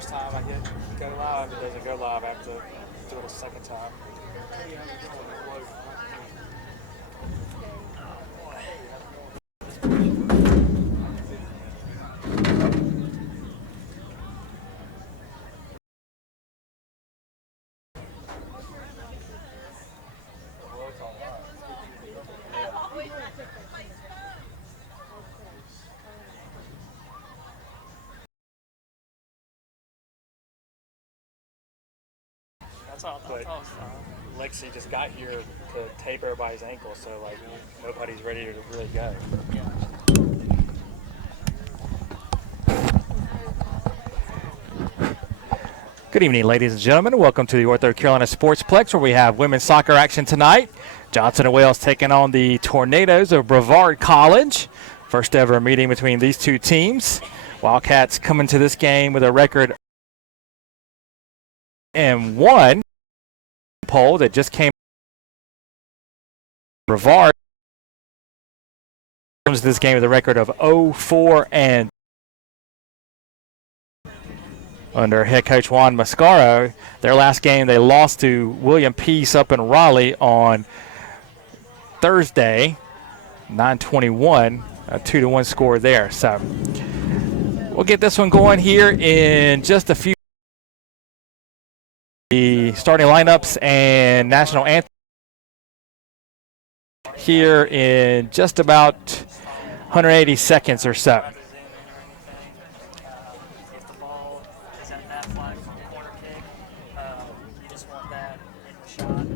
first time I hit go live, it doesn't go live. I have to do it a second time. That's all Lexi just got here to tape everybody's ankle, so like nobody's ready to really go. Good evening, ladies and gentlemen. Welcome to the Ortho Carolina Sportsplex, where we have women's soccer action tonight. Johnson & Wales taking on the Tornadoes of Brevard College. First ever meeting between these two teams. Wildcats coming to this game with a record and one poll that just came. Brevard comes to this game with a record of 0-4 and under head coach Juan Mascaro. Their last game they lost to William Peace up in Raleigh on Thursday, 9-21, a 2-1 score there. So we'll get this one going here in just a few. The starting lineups and national anthem here in just about 180 seconds or so. If the ball is at that flag from a corner kick, you just want that in the shot.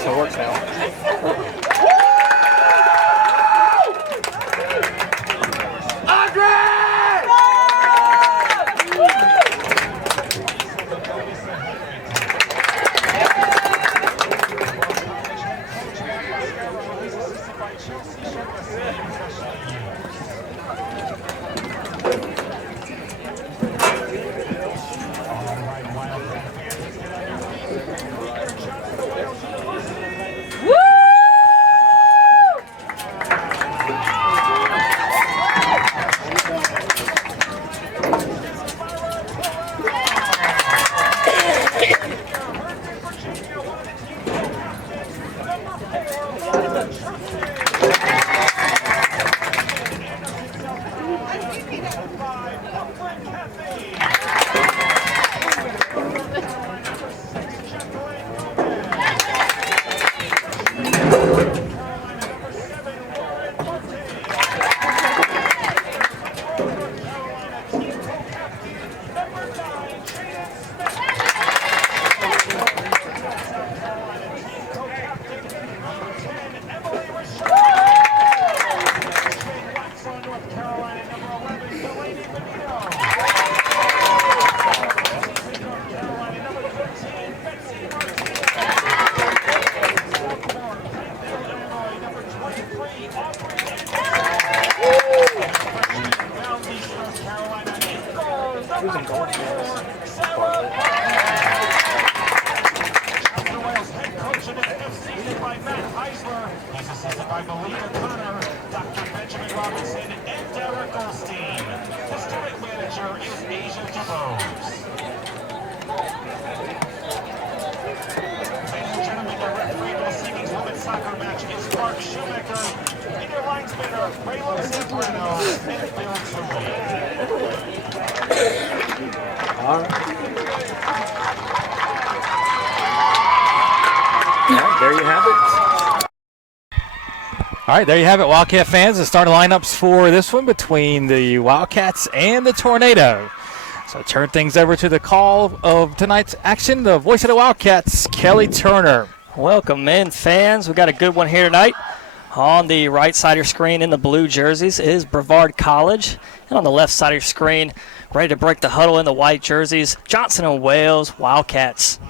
this one works now. All right, there you have it, Wildcat fans. The starting lineups for this one between the Wildcats and the Tornado. So turn things over to the call of tonight's action, the voice of the Wildcats, Kelly Turner. Welcome in, fans. We got a good one here tonight. On the right side of your screen in the blue jerseys is Brevard College. And on the left side of your screen, ready to break the huddle in the white jerseys, Johnson & Wales Wildcats.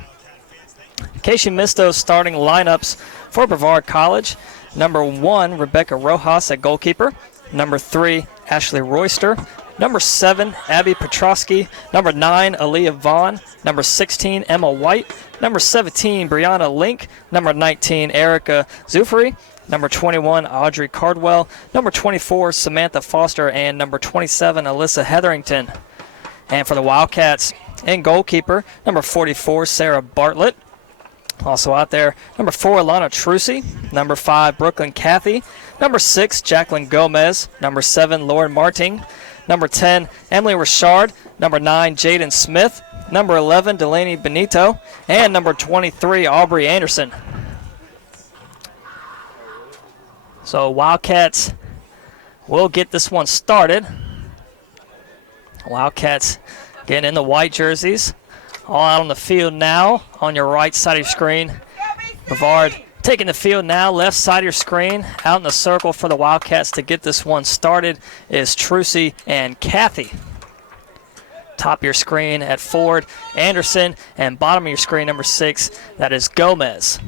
In case you missed those starting lineups for Brevard College, number 1, Rebecca Rojas at goalkeeper. Number 3, Ashley Royster. Number 7, Abby Petrosky. Number 9, Aaliyah Vaughn. Number 16, Emma White. Number 17, Brianna Link. Number 19, Erica Zufari. Number 21, Audrey Cardwell. Number 24, Samantha Foster. And number 27, Alyssa Hetherington. And for the Wildcats, in goalkeeper, number 44, Sarah Bartlett. Also out there, number 4, Alana Trucy. Number 5, Brooklyn Cathy. Number 6, Jacqueline Gomez. Number 7, Lauren Marting. Number 10, Emily Richard. Number 9, Jaden Smith. Number 11, Delaney Benito. And number 23, Aubrey Anderson. So Wildcats will get this one started. Wildcats getting in the white jerseys. All out on the field now on your right side of your screen. Brevard taking the field now, left side of your screen. Out in the circle for the Wildcats to get this one started is Trucy and Cathy. Top of your screen at forward, Anderson, and bottom of your screen, number 6, that is Gomez.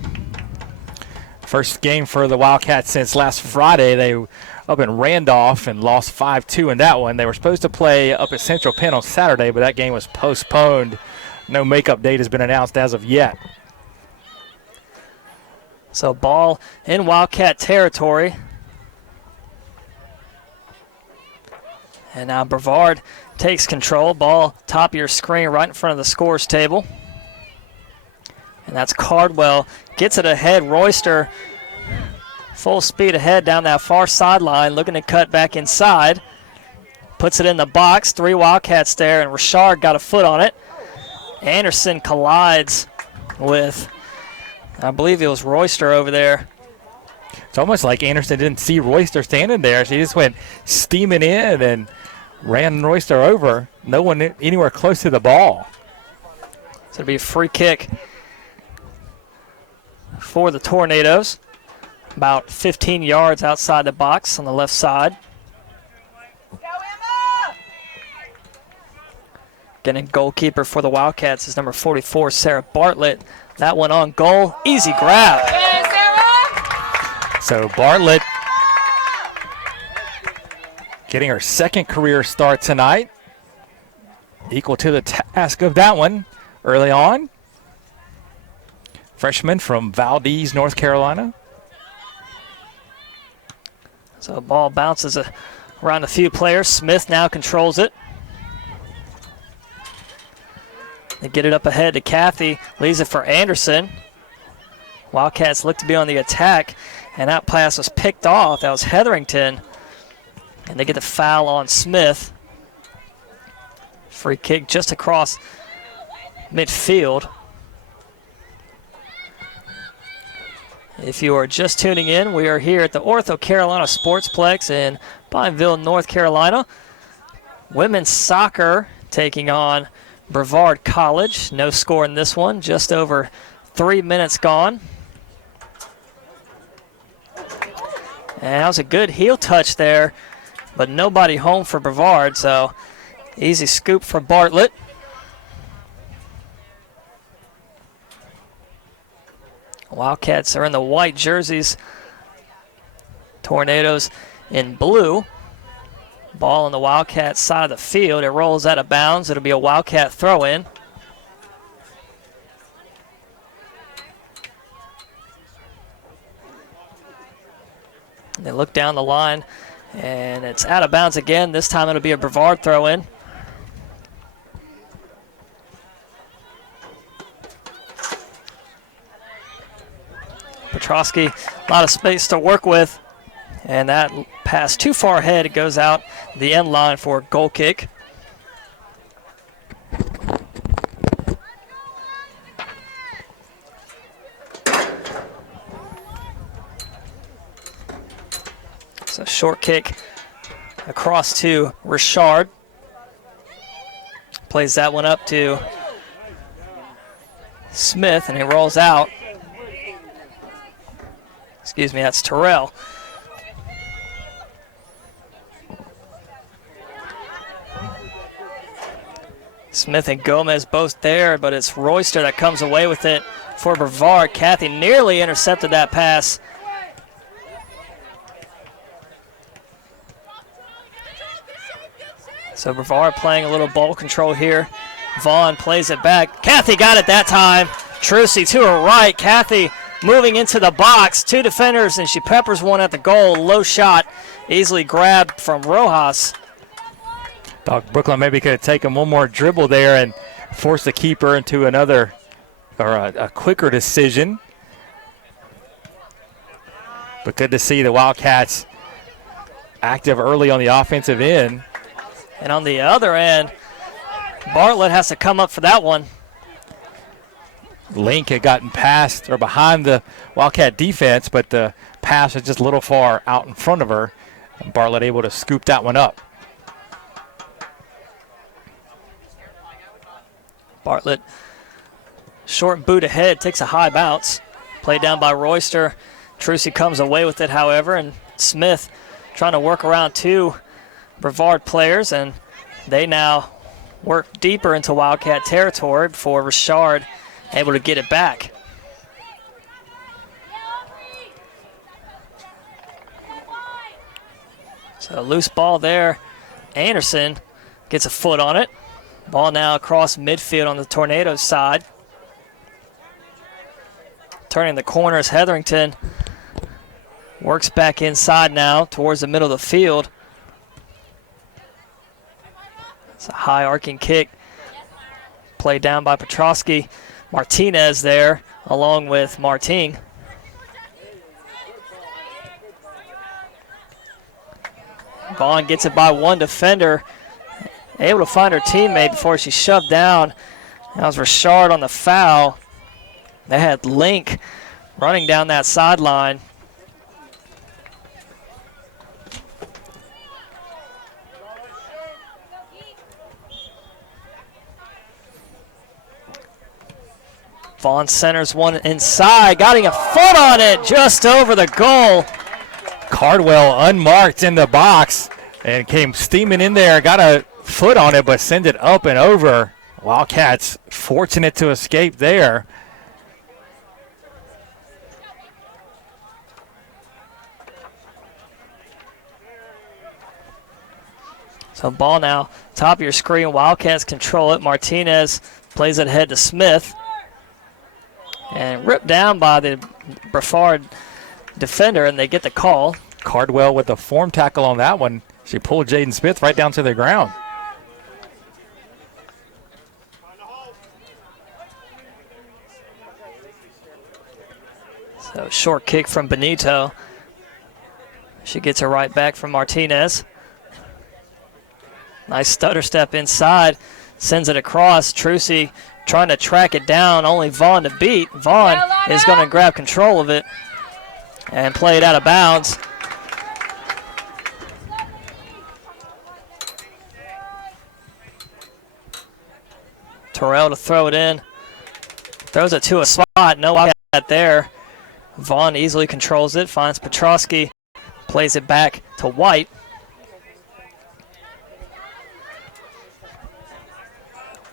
First game for the Wildcats since last Friday. They up in Randolph and lost 5-2 in that one. They were supposed to play up at Central Penn on Saturday, but that game was postponed. No makeup date has been announced as of yet. So ball in Wildcat territory. And now Brevard takes control. Ball top of your screen right in front of the scores table. And that's Cardwell. Gets it ahead. Royster full speed ahead down that far sideline, looking to cut back inside. Puts it in the box. 3 Wildcats there, and Richard got a foot on it. Anderson collides with, I believe it was Royster over there. It's almost like Anderson didn't see Royster standing there. She just went steaming in and ran Royster over. No one anywhere close to the ball. So it'll be a free kick for the Tornadoes. About 15 yards outside the box on the left side. Getting goalkeeper for the Wildcats is number 44, Sarah Bartlett. That one on goal. Easy grab. So Bartlett getting her second career start tonight. Equal to the task of that one early on. Freshman from Valdez, North Carolina. So the ball bounces around a few players. Smith now controls it. They get it up ahead to Kathy. Leaves it for Anderson. Wildcats look to be on the attack, and that pass was picked off. That was Hetherington. And they get the foul on Smith. Free kick just across midfield. If you are just tuning in, we are here at the Ortho Carolina Sportsplex in Pineville, North Carolina. Women's soccer taking on Brevard College. No score in this one, just over 3 minutes gone. And that was a good heel touch there, but nobody home for Brevard, so easy scoop for Bartlett. Wildcats are in the white jerseys. Tornadoes in blue. Ball on the Wildcat side of the field. It rolls out of bounds. It'll be a Wildcat throw-in. They look down the line, and it's out of bounds again. This time it'll be a Brevard throw-in. Petrosky, a lot of space to work with. And that pass too far ahead. It goes out the end line for a goal kick. So short kick across to Richard. Plays that one up to Smith, and he rolls out. Excuse me, that's Terrell. Smith and Gomez both there, but it's Royster that comes away with it for Brevard. Kathy nearly intercepted that pass. So Brevard playing a little ball control here. Vaughn plays it back. Kathy got it that time. Trucy to her right. Kathy moving into the box. Two defenders, and she peppers one at the goal. Low shot, easily grabbed from Rojas. Thought Brooklyn maybe could have taken one more dribble there and forced the keeper into another, or a quicker decision. But good to see the Wildcats active early on the offensive end. And on the other end, Bartlett has to come up for that one. Link had gotten past or behind the Wildcat defense, but the pass was just a little far out in front of her. And Bartlett able to scoop that one up. Bartlett, short boot ahead, takes a high bounce. Played down by Royster. Trucy comes away with it, however, and Smith trying to work around two Brevard players, and they now work deeper into Wildcat territory before Richard able to get it back. So a loose ball there. Anderson gets a foot on it. Ball now across midfield on the Tornadoes side. Turning the corners, Hetherington works back inside now towards the middle of the field. It's a high arcing kick. Played down by Petrosky. Martinez there along with Martin. Vaughn gets it by one defender. Able to find her teammate before she's shoved down. That was Richard on the foul. They had Link running down that sideline. Vaughn centers one inside, getting a foot on it just over the goal. Cardwell unmarked in the box and came steaming in there, got a foot on it, but sent it up and over. Wildcats fortunate to escape there. So ball now, top of your screen. Wildcats control it. Martinez plays it ahead to Smith. And ripped down by the Brevard defender, and they get the call. Cardwell with a form tackle on that one. She pulled Jaden Smith right down to the ground. So short kick from Benito. She gets it right back from Martinez. Nice stutter step inside. Sends it across. Trucy trying to track it down. Only Vaughn to beat. Vaughn is going to grab control of it and play it out of bounds. Terrell to throw it in. Throws it to a spot. No Wildcat there. Vaughn easily controls it. Finds Petrosky. Plays it back to White.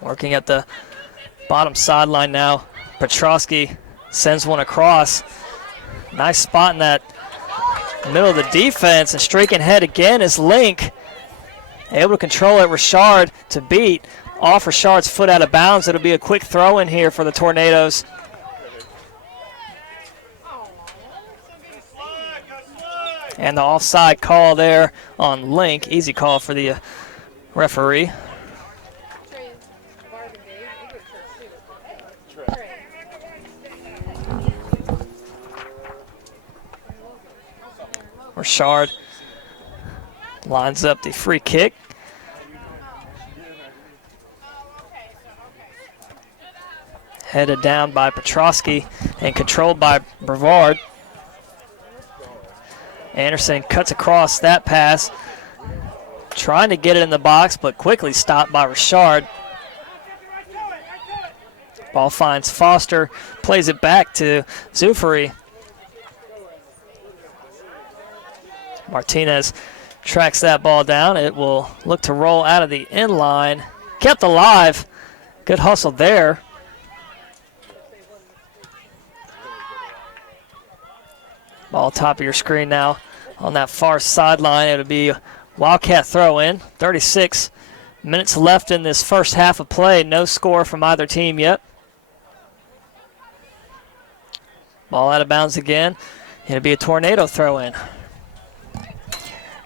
Working at the bottom sideline now. Petrosky sends one across. Nice spot in that middle of the defense. And streaking ahead again is Link. Able to control it. Richard to beat. Off Richard's foot out of bounds. It'll be a quick throw in here for the Tornadoes. And the offside call there on Link. Easy call for the referee. Richard lines up the free kick. Headed down by Petrosky and controlled by Brevard. Anderson cuts across that pass, trying to get it in the box, but quickly stopped by Richard. Ball finds Foster, plays it back to Zufari. Martinez tracks that ball down. It will look to roll out of the end line. Kept alive. Good hustle there. Ball top of your screen now. On that far sideline, it'll be a Wildcat throw in. 36 minutes left in this first half of play. No score from either team yet. Ball out of bounds again. It'll be a Tornado throw in.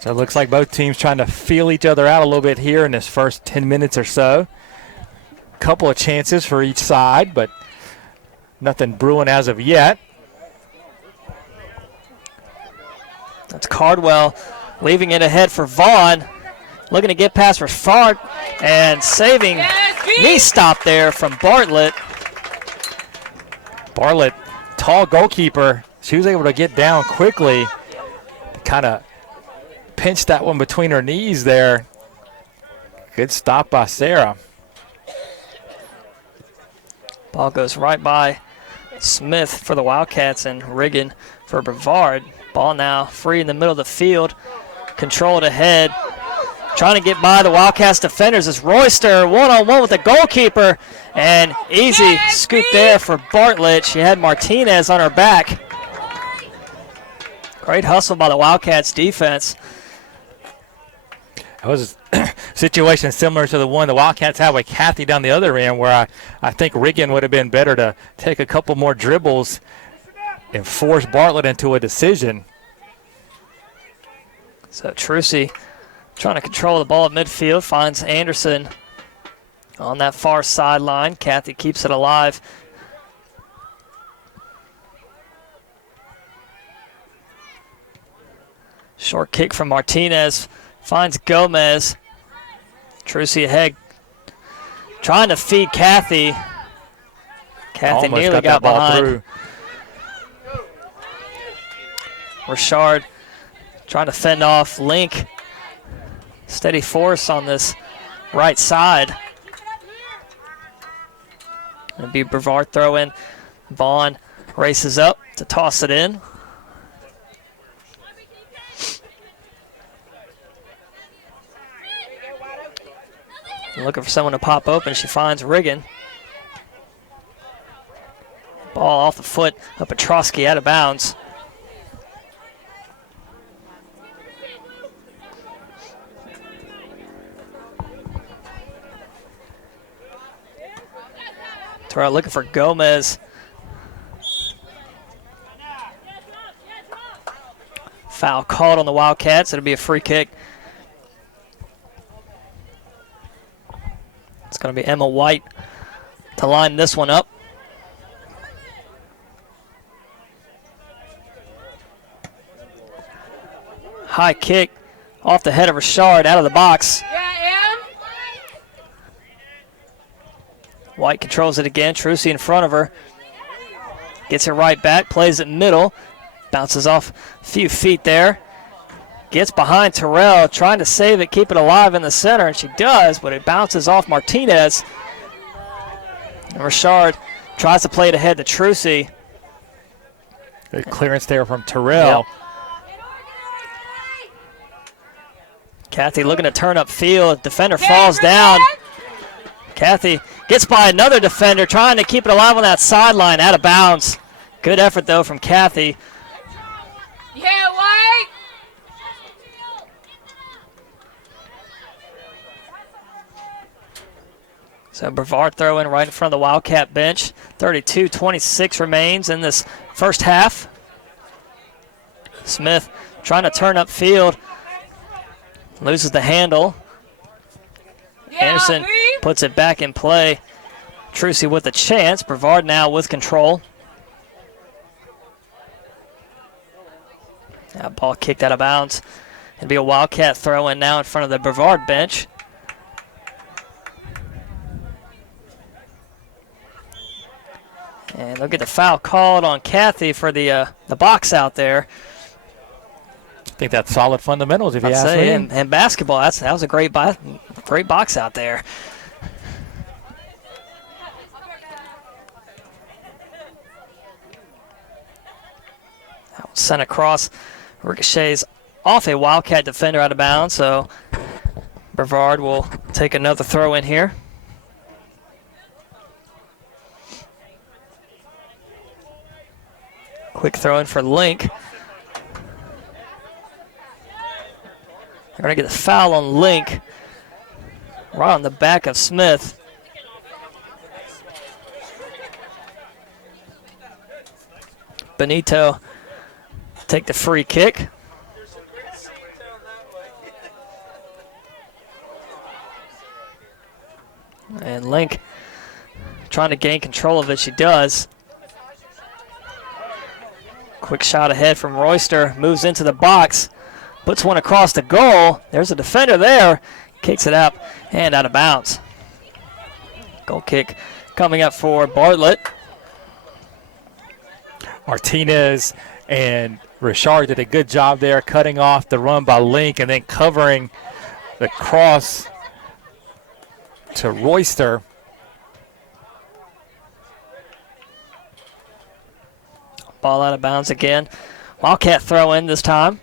So it looks like both teams trying to feel each other out a little bit here in this first 10 minutes or so. Couple of chances for each side, but nothing brewing as of yet. That's Cardwell leaving it ahead for Vaughn. Looking to get past Brevard and saving knee stop there from Bartlett. Bartlett, tall goalkeeper. She was able to get down quickly. Kind of pinched that one between her knees there. Good stop by Sarah. Ball goes right by Smith for the Wildcats and Riggin for Brevard. Ball now free in the middle of the field. Controlled ahead. Trying to get by the Wildcats defenders is Royster. One-on-one with the goalkeeper. And easy scoop there for Bartlett. She had Martinez on her back. Great hustle by the Wildcats defense. That was a situation similar to the one the Wildcats had with Kathy down the other end, where I think Riggin would have been better to take a couple more dribbles and force Bartlett into a decision. So Trucy trying to control the ball at midfield, finds Anderson on that far sideline. Kathy keeps it alive. Short kick from Martinez, finds Gomez. Trucy ahead, trying to feed Kathy. Kathy Almost nearly got that ball behind. through. Richard trying to fend off Link. Steady force on this right side. It'll be Brevard throw in Vaughn races up to toss it in. Looking for someone to pop open. She finds Riggin. Ball off the foot of Petrosky, out of bounds. Terrell looking for Gomez. Foul called on the Wildcats. It'll be a free kick. It's going to be Emma White to line this one up. High kick off the head of Richard, out of the box. White controls it again. Trucy in front of her. Gets it right back. Plays it middle. Bounces off a few feet there. Gets behind Terrell. Trying to save it. Keep it alive in the center. And she does. But it bounces off Martinez. And Richard tries to play it ahead to Trucy. Good clearance there from Terrell. Yep. Kathy looking to turn up field. Defender falls down. Kathy gets by another defender, trying to keep it alive on that sideline, out of bounds. Good effort, though, from Kathy. Yeah, White. So Brevard throw in right in front of the Wildcat bench. 32-26 remains in this first half. Smith trying to turn up field. Loses the handle. Anderson puts it back in play. Trucy with a chance. Brevard now with control. That ball kicked out of bounds. It'll be a Wildcat throw in now in front of the Brevard bench. And they'll get the foul called on Kathy for the box out there. I think that's solid fundamentals, if you ask me. And basketball, that was a great box out there. That was sent across, ricochets off a Wildcat defender out of bounds, so Brevard will take another throw in here. Quick throw in for Link. They're going to get the foul on Link. Right on the back of Smith. Benito take the free kick. And Link trying to gain control of it. She does. Quick shot ahead from Royster. Moves into the box. Puts one across the goal. There's a defender there. Kicks it up and out of bounds. Goal kick coming up for Bartlett. Martinez and Richard did a good job there, cutting off the run by Link and then covering the cross to Royster. Ball out of bounds again. Wildcat throw in this time.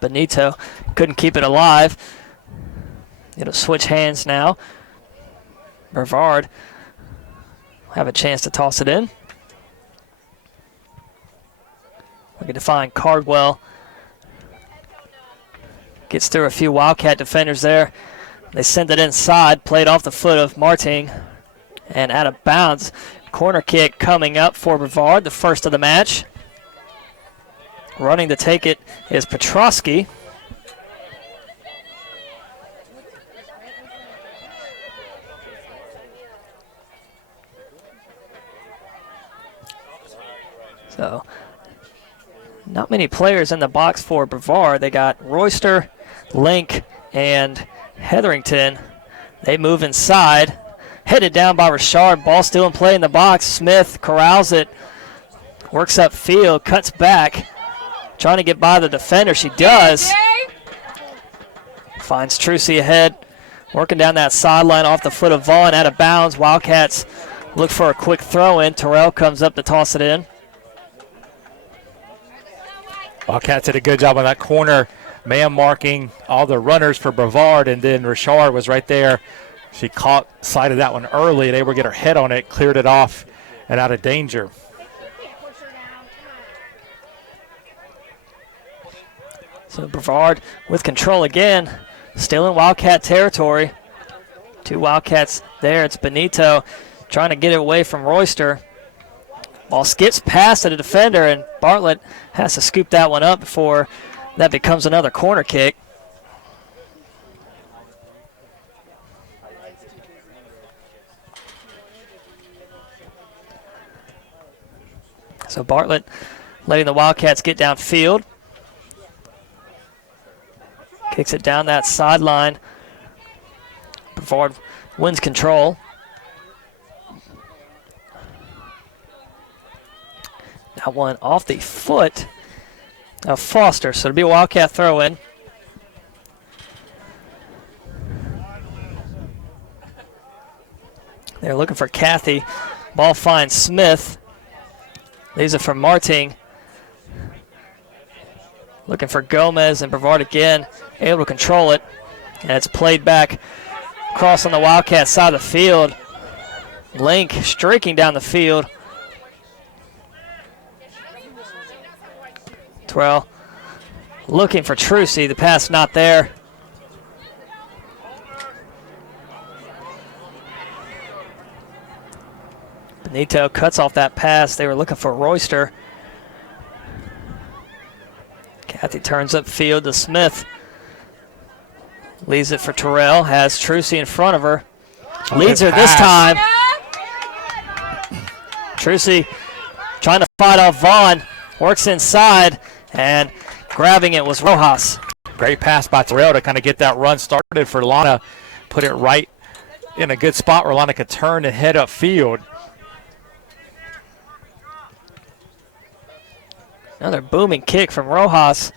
Benito couldn't keep it alive. It'll switch hands now. Brevard have a chance to toss it in. Looking to find Cardwell. Gets through a few Wildcat defenders there. They send it inside, played off the foot of Marting, and out of bounds. Corner kick coming up for Brevard, the first of the match. Running to take it is Petrosky. So, not many players in the box for Brevard. They got Royster, Link, and Hetherington. They move inside. Headed down by Richard. Ball still in play in the box. Smith corrals it. Works up field. Cuts back. Trying to get by the defender. She does. Finds Trucy ahead Working down that sideline off the foot of Vaughn, out of bounds. Wildcats look for a quick throw in. Terrell comes up to toss it in. Wildcats did a good job on that corner, man marking all the runners for Brevard, and then Richard was right there. She caught sight of that one early and able to get her head on it, cleared it off and out of danger. So Brevard with control again, still in Wildcat territory. 2 Wildcats there. It's Benito trying to get it away from Royster. Ball skips past the defender, and Bartlett has to scoop that one up before that becomes another corner kick. So Bartlett letting the Wildcats get downfield. Kicks it down that sideline. Brevard wins control. That one off the foot of Foster, so it'll be a Wildcat throw in. They're looking for Kathy. Ball finds Smith. Leaves it for Marting. Looking for Gomez, and Brevard again able to control it. And it's played back across on the Wildcat side of the field. Link streaking down the field. Terrell looking for Trucy. The pass not there. Benito cuts off that pass. They were looking for Royster. Kathy turns upfield to Smith. Leaves it for Terrell. Has Trucy in front of her. Leads her this time. Trucy trying to fight off Vaughn. Works inside, and grabbing it was Rojas. Great pass by Terrell to kind of get that run started for Lana. Put it right in a good spot where Lana could turn and head upfield. Another booming kick from Rojas.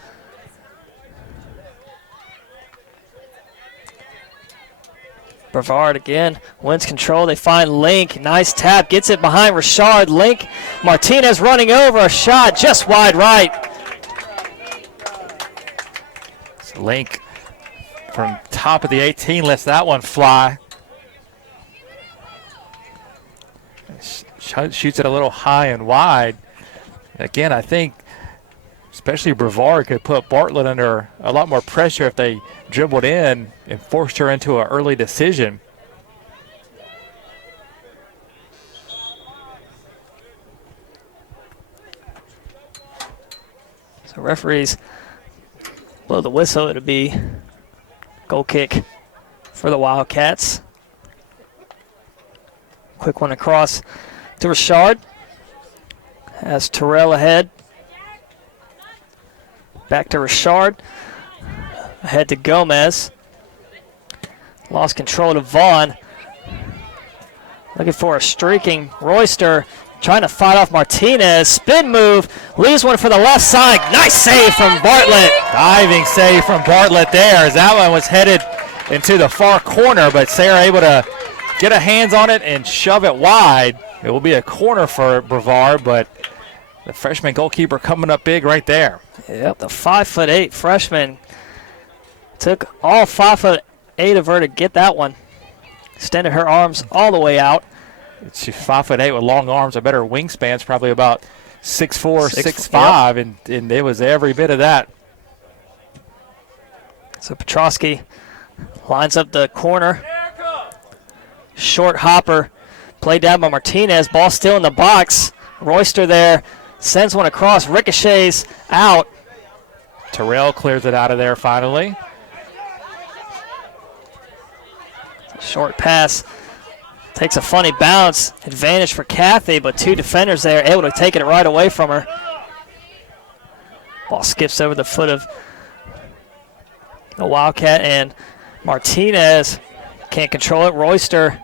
Brevard again wins control. They find Link. Nice tap. Gets it behind Richard. Link. Martinez running over. A shot just wide right. So Link from top of the 18 lets that one fly. Shoots it a little high and wide. Again, I think especially Brevard could put Bartlett under a lot more pressure if they dribbled in and forced her into an early decision. So referees blow the whistle. It'll be goal kick for the Wildcats. Quick one across to Richard. Has Terrell ahead. Back to Richard. Ahead to Gomez. Lost control to Vaughn. Looking for a streaking Royster. Trying to fight off Martinez. Spin move. Leaves one for the left side. Nice save from Bartlett. Diving save from Bartlett there as that one was headed into the far corner, but Sarah able to get a hands on it and shove it wide. It will be a corner for Brevard, but the freshman goalkeeper coming up big right there. Yep, the 5'8" freshman took all 5'8" of her to get that one. Extended her arms all the way out. She's 5'8" with long arms. I bet her wingspan's probably about 6'4", 6'5", yep. and it was every bit of that. So Petrosky lines up the corner. Short hopper. Played down by Martinez. Ball still in the box. Royster there. Sends one across. Ricochets out. Terrell clears it out of there finally. Short pass. Takes a funny bounce. Advantage for Kathy, but 2 defenders there able to take it right away from her. Ball skips over the foot of the Wildcat, and Martinez can't control it. Royster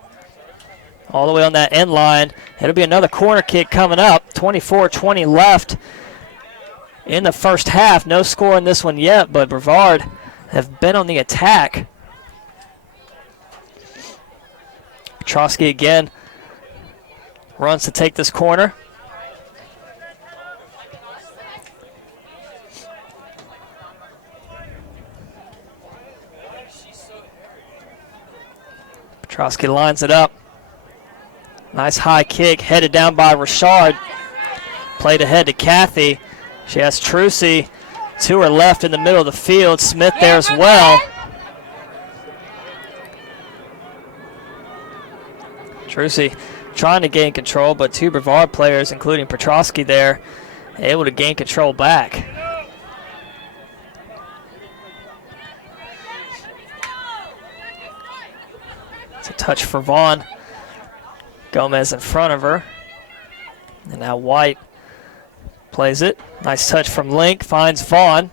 all the way on that end line. It'll be another corner kick coming up. 24-20 left in the first half. No score in this one yet, but Brevard have been on the attack. Petrosky again runs to take this corner. Petrosky lines it up. Nice high kick, headed down by Richard. Played ahead to Kathy. She has Trucy to her left in the middle of the field. Smith there as well. Trucy trying to gain control, but two Brevard players, including Petrosky there, able to gain control back. It's a touch for Vaughn. Gomez in front of her. And now White plays it. Nice touch from Link, finds Vaughn.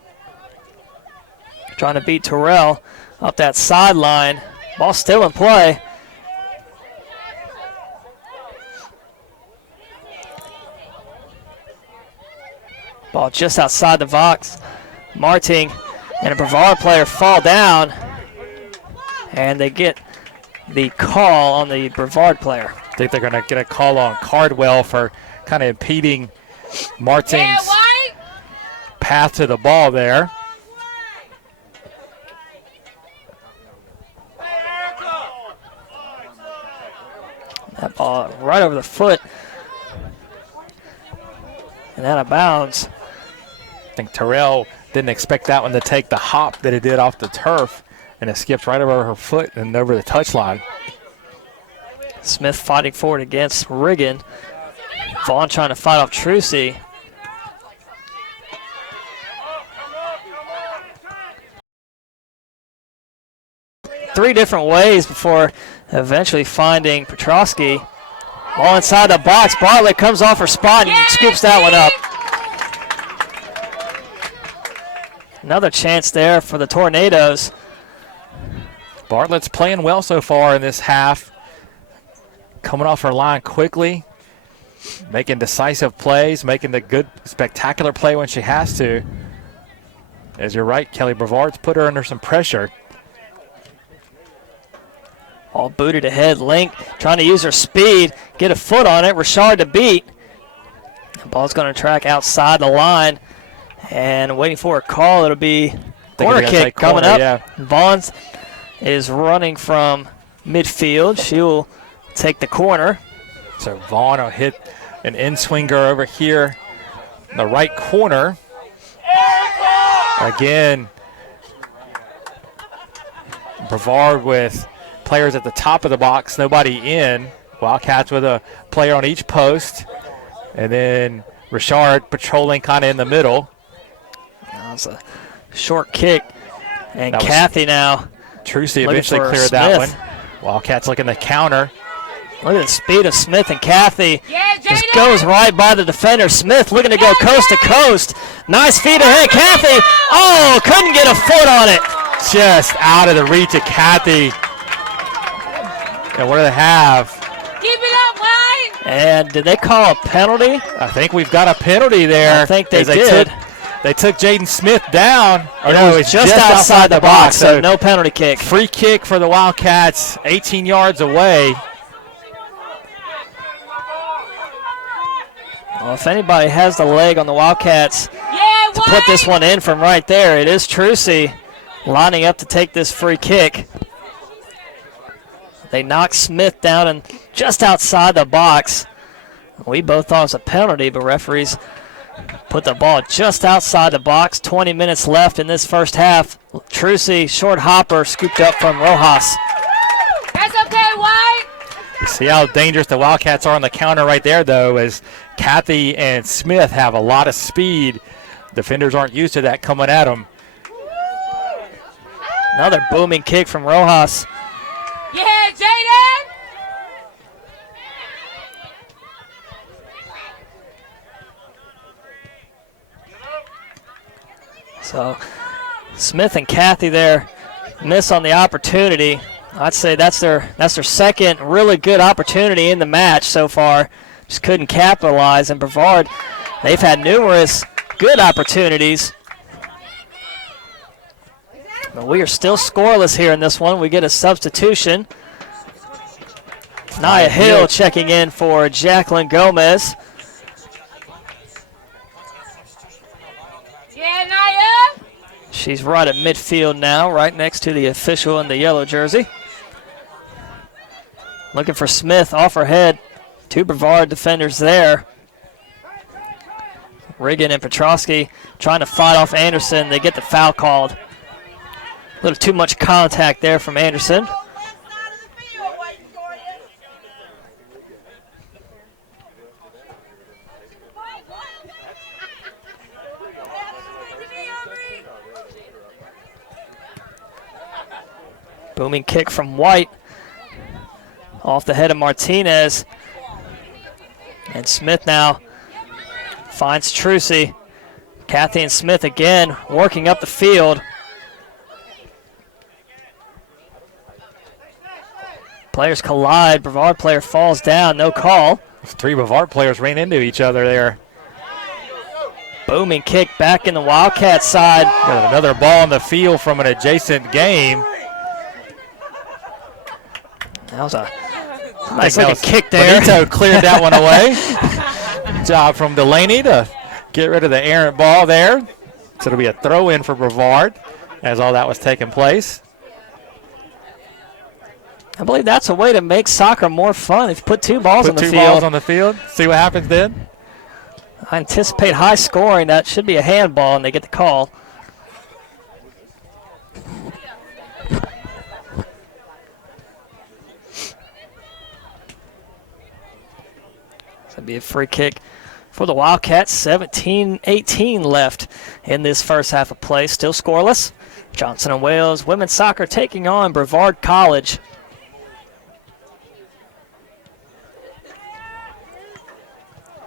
Trying to beat Terrell up that sideline. Ball still in play. Ball just outside the box. Marting and a Brevard player fall down. And they get the call on the Brevard player. I think they're going to get a call on Cardwell for kind of impeding Marting's path to the ball there. That ball right over the foot and out of bounds. I think Terrell didn't expect that one to take the hop that it did off the turf, and it skipped right over her foot and over the touchline. Smith fighting forward against Riggin. Vaughn trying to fight off Trucy. Three different ways before eventually finding Petrosky. Ball inside the box. Bartlett comes off her spot and scoops that one up. Another chance there for the Tornadoes. Bartlett's playing well so far in this half. Coming off her line quickly, making decisive plays, making the good, spectacular play when she has to. As you're right, Kelly Brevard's put her under some pressure. All booted ahead. Link trying to use her speed, get a foot on it. Richard to beat. The ball's going to track outside the line. And waiting for a call, it'll be corner kick coming up. Yeah. Vaughn is running from midfield. She will take the corner. So Vaughn will hit an in-swinger over here in the right corner. Again, Brevard with players at the top of the box, nobody in. Wildcats with a player on each post. And then Richard patrolling kind of in the middle. That was a short kick. And Kathy now. Trucy eventually cleared that one. Wildcats looking to counter. Look at the speed of Smith and Kathy. Just goes right by the defender. Smith looking to go coast to coast. Nice feed ahead. Kathy. Oh, couldn't get a foot on it. Just out of the reach of Kathy. And what do they have? Keep it up, White. And did they call a penalty? I think we've got a penalty there. I think they did. They took Jaden Smith down. Or no, it's just outside the box, so no penalty kick. Free kick for the Wildcats, 18 yards away. Well, if anybody has the leg on the Wildcats to put this one in from right there, it is Trucy lining up to take this free kick. They knock Smith down and just outside the box. We both thought it was a penalty, but referees put the ball just outside the box. 20 minutes left in this first half. Trucy, short hopper, scooped up from Rojas. That's okay, White. You see how dangerous the Wildcats are on the counter right there, though, as Kathy and Smith have a lot of speed. Defenders aren't used to that coming at them. Another booming kick from Rojas. Yeah, Jaden. So Smith and Kathy there miss on the opportunity. I'd say that's their second really good opportunity in the match so far. Just couldn't capitalize. And Brevard, they've had numerous good opportunities. But we are still scoreless here in this one. We get a substitution. Nia Hill checking in for Jacqueline Gomez. Yeah, Naya. She's right at midfield now, right next to the official in the yellow jersey. Looking for Smith off her head. 2 Brevard defenders there. Riggin and Petrosky trying to fight off Anderson. They get the foul called. A little too much contact there from Anderson. Booming kick from White. Off the head of Martinez. And Smith now finds Trucy. Kathy and Smith again working up the field. Players collide. Brevard player falls down. No call. 3 Brevard players ran into each other there. Booming kick back in the Wildcat side. Got another ball on the field from an adjacent game. That was a nice looking kick there. Benito cleared that one away. Good job from Delaney to get rid of the errant ball there. So it'll be a throw in for Brevard as all that was taking place. I believe that's a way to make soccer more fun. If you put 2 balls on the field. Put 2 balls on the field. See what happens then. I anticipate high scoring. That should be a handball, and they get the call. So it'll be a free kick for the Wildcats. 17-18 left in this first half of play. Still scoreless. Johnson & Wales women's soccer taking on Brevard College.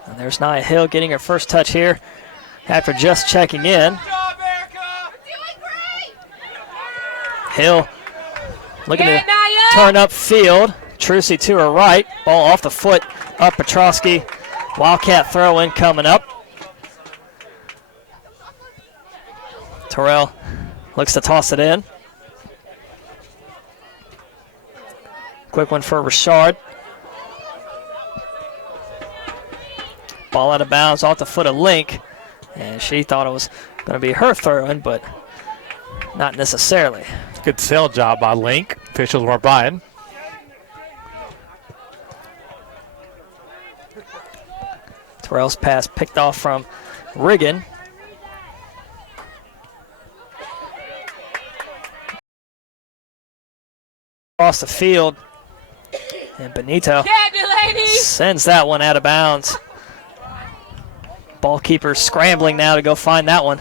And there's Nia Hill getting her first touch here after just checking in. Hill looking to turn up field. Trucy to her right. Ball off the foot up Petrosky. Wildcat throw in coming up. Terrell looks to toss it in. Quick one for Richard. Ball out of bounds off the foot of Link. And she thought it was going to be her throw-in, but not necessarily. Good sell job by Link. Officials weren't buying. Terrell's pass picked off from Riggin. Across the field. And Benito sends that one out of bounds. Ball keeper scrambling now to go find that one.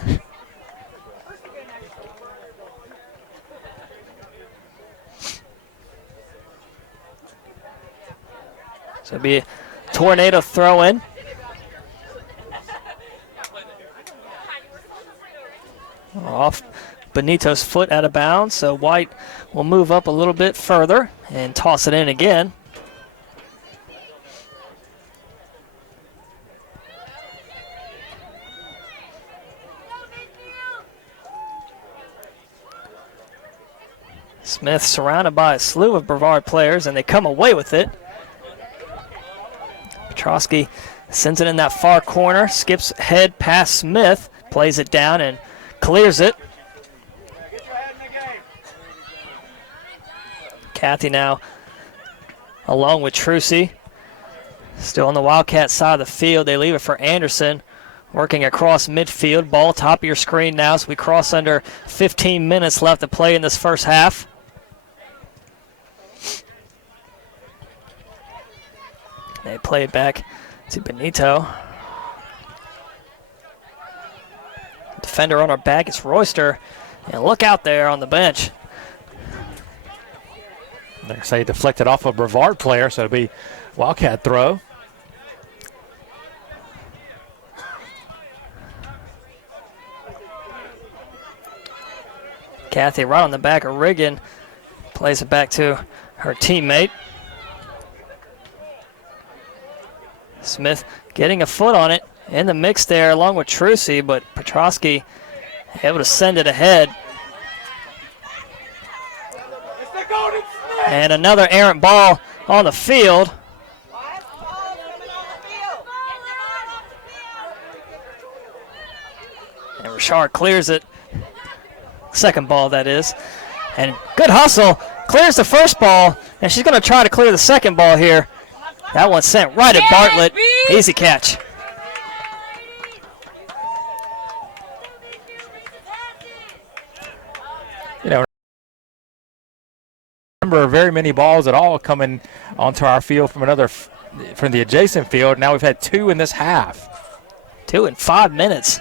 So it'll be a tornado throw in. Off Benito's foot out of bounds, so White will move up a little bit further and toss it in again. Smith surrounded by a slew of Brevard players, and they come away with it. Petrosky sends it in that far corner, skips head past Smith, plays it down and clears it. Kathy now along with Trucy. Still on the Wildcat side of the field. They leave it for Anderson. Working across midfield. Ball top of your screen now, so we cross under 15 minutes left to play in this first half. They play it back to Benito. Defender on our back is Royster. And look out there on the bench. They say deflected off a Brevard player, so it'll be Wildcat throw. Kathy right on the back of Riggin. Plays it back to her teammate. Smith getting a foot on it in the mix there along with Trucy, but Petrosky able to send it ahead. And another errant ball on the field. And Richard clears it. Second ball, that is. And good hustle. Clears the first ball, and she's going to try to clear the second ball here. That one sent right at Bartlett. Easy catch. You know, remember very many balls at all coming onto our field from from the adjacent field. Now we've had 2 in this half. 2 in 5 minutes.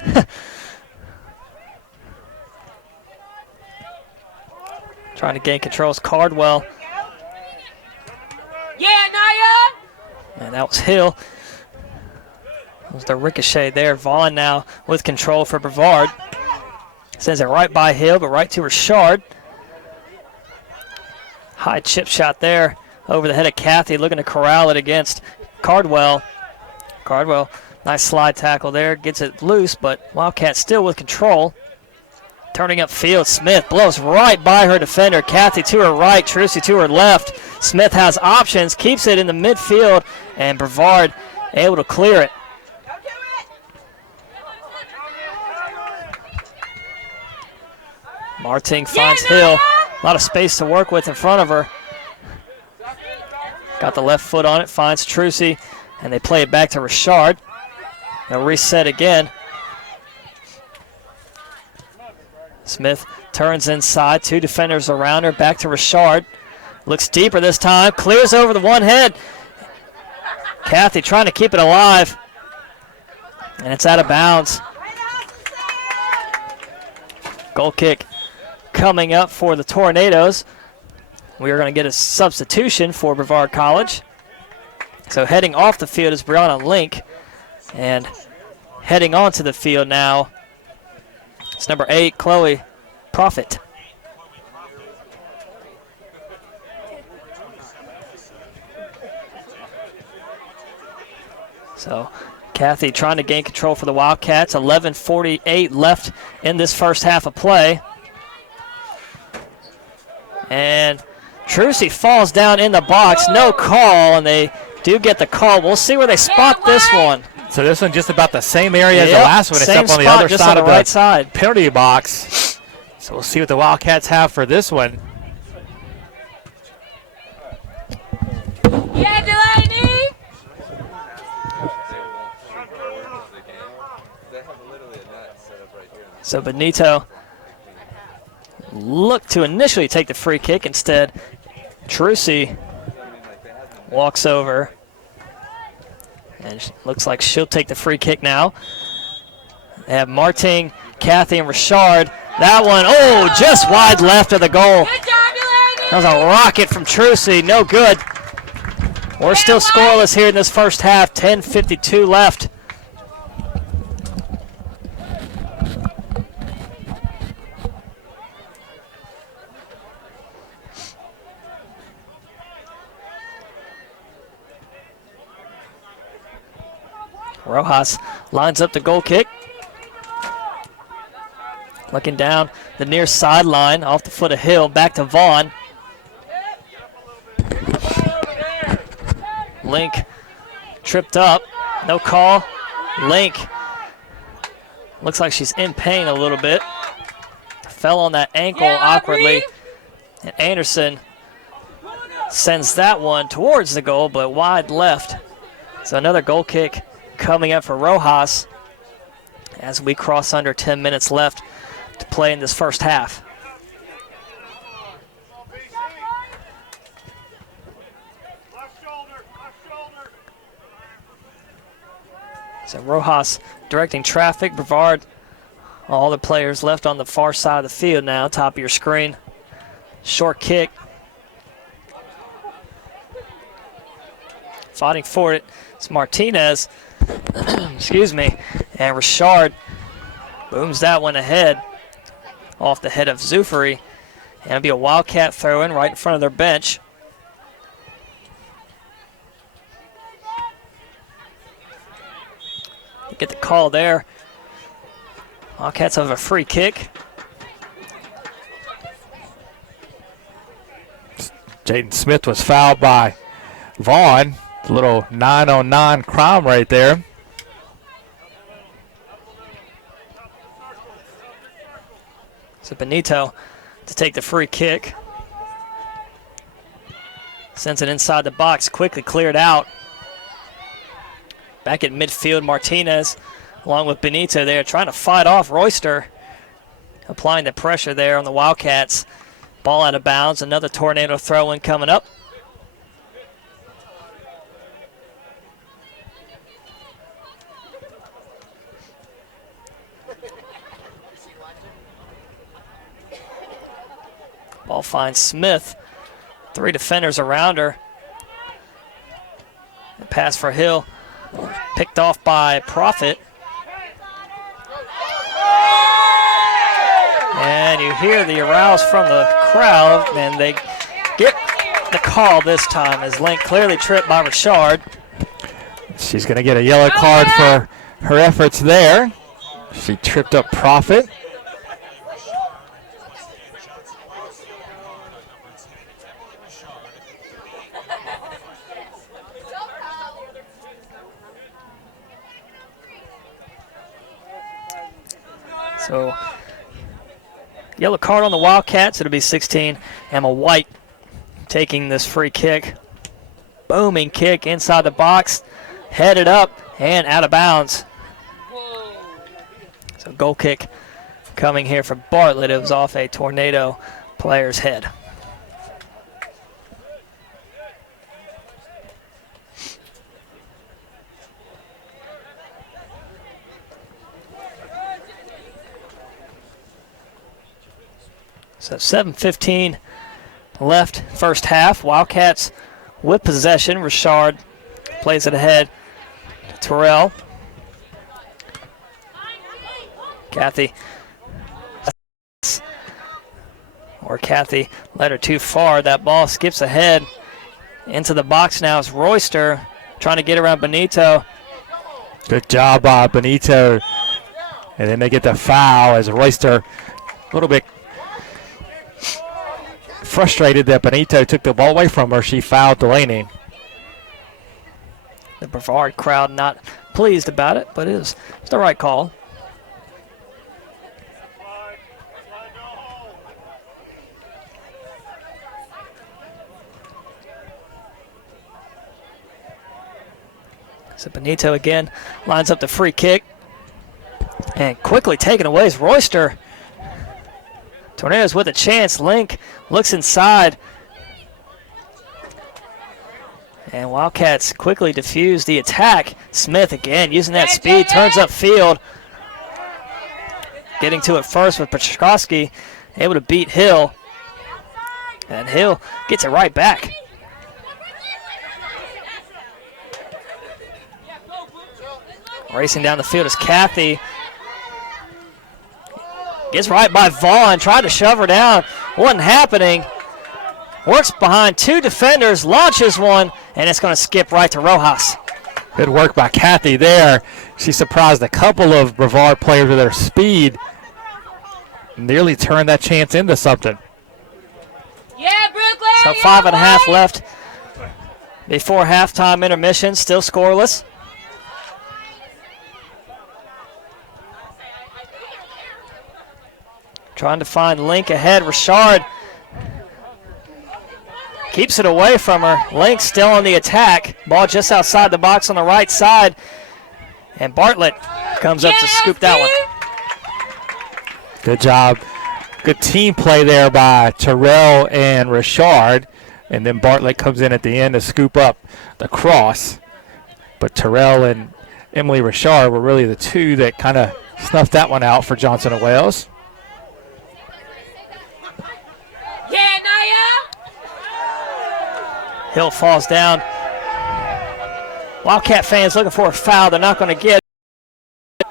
Trying to gain control is Cardwell. Yeah, Naya. And that was Hill. That was the ricochet there. Vaughn now with control for Brevard. Sends it right by Hill, but right to Richard. High chip shot there over the head of Kathy, looking to corral it against Cardwell. Cardwell, nice slide tackle there. Gets it loose, but Wildcat still with control. Turning upfield, Smith blows right by her defender. Kathy to her right, Trucy to her left. Smith has options, keeps it in the midfield, and Brevard able to clear it. Marting finds Hill. A lot of space to work with in front of her. Got the left foot on it, finds Trucy, and they play it back to Richard. They'll reset again. Smith turns inside, 2 defenders around her, back to Richard. Looks deeper this time, clears over the one head. Kathy trying to keep it alive, and it's out of bounds. Goal kick coming up for the Tornadoes. We are going to get a substitution for Brevard College. So heading off the field is Brianna Link, and heading onto the field now, it's number 8, Chloe Profit. So Kathy trying to gain control for the Wildcats. 11:48 left in this first half of play. And Trucy falls down in the box. No call, and they do get the call. We'll see where they spot this one. So this one just about the same area as the last one. It's up on the other side of the penalty box. So we'll see what the Wildcats have for this one. Yeah, Delaney. So Benito looked to initially take the free kick. Instead, Trucy walks over. And looks like she'll take the free kick now. They have Marting, Kathy, and Richard. That one, oh, just wide left of the goal. Good job, Delaney. That was a rocket from Trucy, no good. We're still scoreless here in this first half, 10:52 left. Rojas lines up the goal kick. Looking down the near sideline, off the foot of Hill, back to Vaughn. Link tripped up, no call. Link looks like she's in pain a little bit. Fell on that ankle awkwardly. And Anderson sends that one towards the goal, but wide left. So another goal kick coming up for Rojas as we cross under 10 minutes left to play in this first half. So Rojas directing traffic. Brevard, all the players left on the far side of the field now, top of your screen. Short kick. Fighting for it. It's Martinez. Excuse me. And Richard booms that one ahead off the head of Zufari. And it'll be a Wildcat throw-in right in front of their bench. Get the call there. Wildcats have a free kick. Jaden Smith was fouled by Vaughn. A little 9-on-9 crime right there. So Benito to take the free kick. Sends it inside the box, quickly cleared out. Back at midfield, Martinez along with Benito there trying to fight off Royster. Applying the pressure there on the Wildcats. Ball out of bounds, another tornado throw-in coming up. Ball finds Smith. 3 defenders around her. The pass for Hill. Picked off by Profit. And you hear the arouse from the crowd, and they get the call this time as Link clearly tripped by Richard. She's going to get a yellow card for her efforts there. She tripped up Profit. So, yellow card on the Wildcats. It'll be 16. Emma White taking this free kick. Booming kick inside the box. Headed up and out of bounds. So, goal kick coming here for Bartlett. It was off a Tornado player's head. So 7:15 left first half. Wildcats with possession. Richard plays it ahead to Terrell. Kathy. Or Kathy led her too far. That ball skips ahead into the box now. It's Royster trying to get around Benito. Good job by Benito. And then they get the foul as Royster a little bit frustrated that Benito took the ball away from her. She fouled Delaney. The Brevard crowd not pleased about it, but it's the right call. So Benito again lines up the free kick. And quickly taken away is Royster. Tornadoes with a chance. Link looks inside. And Wildcats quickly defuse the attack. Smith again using that speed, turns upfield. Getting to it first with Petrowski, able to beat Hill. And Hill gets it right back. Racing down the field is Kathy. Gets right by Vaughn, tried to shove her down. Wasn't happening. Works behind 2 defenders, launches one, and it's going to skip right to Rojas. Good work by Kathy there. She surprised a couple of Brevard players with her speed. Nearly turned that chance into something. Yeah, Brooklyn! So 5.5 left before halftime intermission, still scoreless. Trying to find Link ahead. Richard keeps it away from her. Link still on the attack. Ball just outside the box on the right side. And Bartlett comes up to scoop that one. Good job. Good team play there by Terrell and Richard. And then Bartlett comes in at the end to scoop up the cross. But Terrell and Emily Richard were really the two that kind of snuffed that one out for Johnson and Wales. Yeah, Naya! Hill falls down. Wildcat fans looking for a foul. They're not going to get it.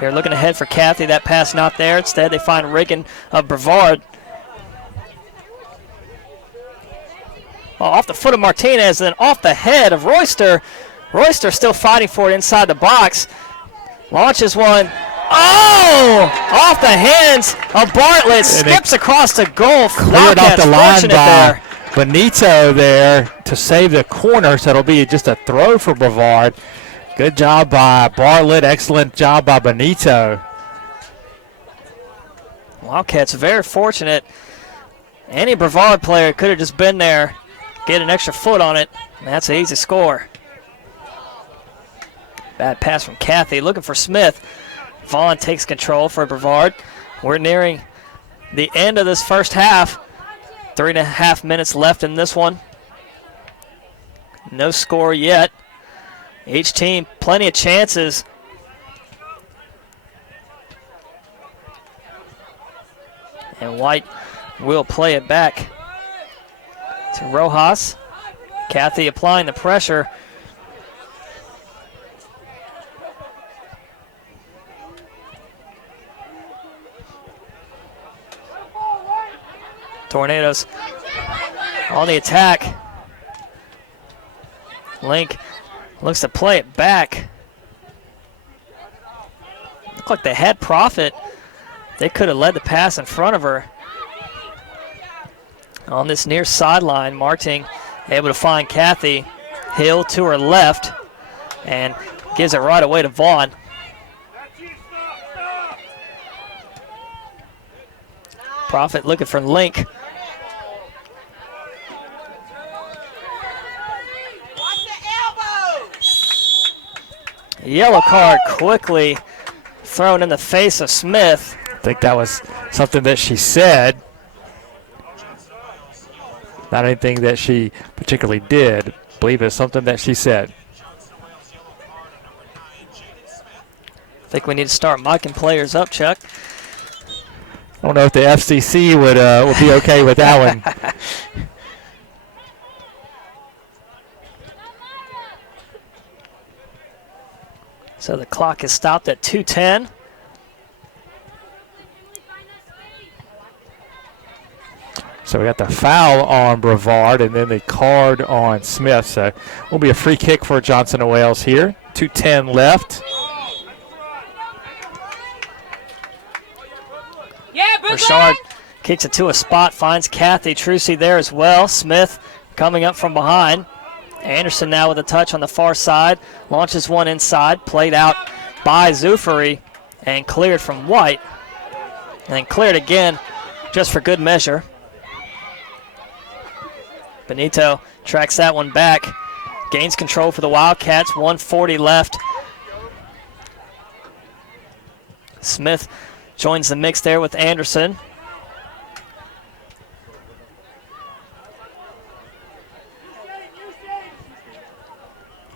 They're looking ahead for Kathy. That pass not there. Instead, they find Reagan of Brevard. Well, off the foot of Martinez, then off the head of Royster. Royster still fighting for it inside the box. Launches one. Oh! Off the hands of Bartlett. Skips across the goal. Cleared off the line by Benito there to save the corner, so it'll be just a throw for Brevard. Good job by Bartlett. Excellent job by Benito. Wildcats very fortunate. Any Brevard player could have just been there, get an extra foot on it, and that's an easy score. Bad pass from Kathy, looking for Smith. Vaughn takes control for Brevard. We're nearing the end of this first half. 3.5 minutes left in this one. No score yet. Each team, plenty of chances. And White will play it back to Rojas. Kathy applying the pressure. Tornadoes on the attack. Link looks to play it back. Looked like they had Profit. They could have led the pass in front of her. On this near sideline, Marting able to find Kathy. Hill to her left and gives it right away to Vaughn. Profit looking for Link. Yellow card quickly thrown in the face of Smith. I think that was something that she said. Not anything that she particularly did. I believe it's something that she said. I think we need to start miking players up, Chuck. I don't know if the FCC would be okay with that one. So the clock is stopped at 2:10. So we got the foul on Brevard and then the card on Smith. So will be a free kick for Johnson and Wales here. 2:10 left. Yeah, Brooklyn. Richard kicks it to a spot, finds Kathy Trucy there as well. Smith coming up from behind. Anderson now with a touch on the far side. Launches one inside, played out by Zufari and cleared from White. And cleared again just for good measure. Benito tracks that one back. Gains control for the Wildcats. 1:40 left. Smith joins the mix there with Anderson.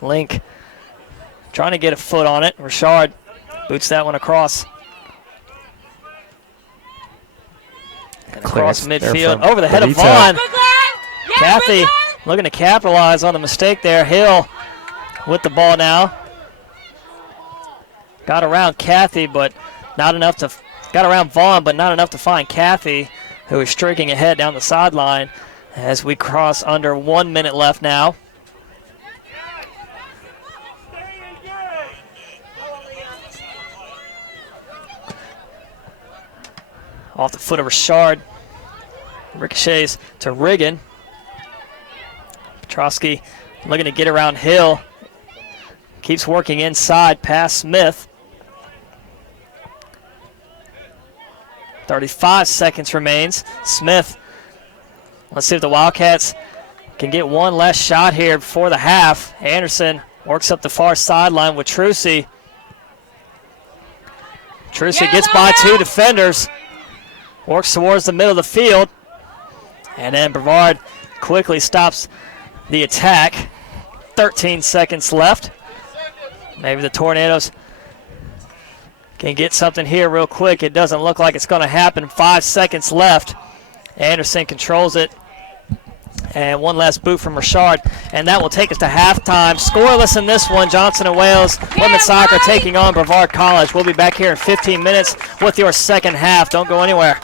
Link trying to get a foot on it. Richard boots that one across. And across midfield over the head of Vaughn. Kathy looking to capitalize on the mistake there. Hill with the ball now. Got around Kathy, but not enough to. Got around Vaughn, but not enough to find Kathy, who is streaking ahead down the sideline as we cross under 1 minute left now. Off the foot of Richard. Ricochets to Riggin. Petrosky looking to get around Hill. Keeps working inside past Smith. 35 seconds remains. Smith, let's see if the Wildcats can get one last shot here before the half. Anderson works up the far sideline with Trucy. Trucy gets by two defenders. Works towards the middle of the field. And then Brevard quickly stops the attack. 13 seconds left. Maybe the Tornadoes can get something here real quick. It doesn't look like it's going to happen. 5 seconds left. Anderson controls it. And one last boot from Richard. And that will take us to halftime. Scoreless in this one. Johnson and Wales women's soccer taking on Brevard College. We'll be back here in 15 minutes with your second half. Don't go anywhere.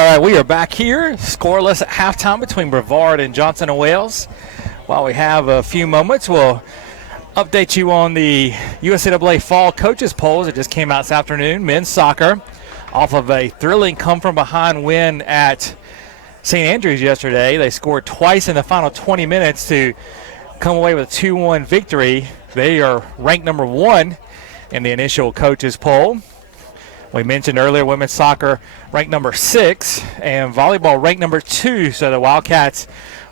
All right, we are back here, scoreless at halftime between Brevard and Johnson & Wales. While we have a few moments, we'll update you on the USAA Fall Coaches Polls that just came out this afternoon. Men's soccer, off of a thrilling come-from-behind win at St. Andrews yesterday. They scored twice in the final 20 minutes to come away with a 2-1 victory. They are ranked number 1 in the initial coaches poll. We mentioned earlier women's soccer ranked number 6 and volleyball ranked number 2. So the Wildcats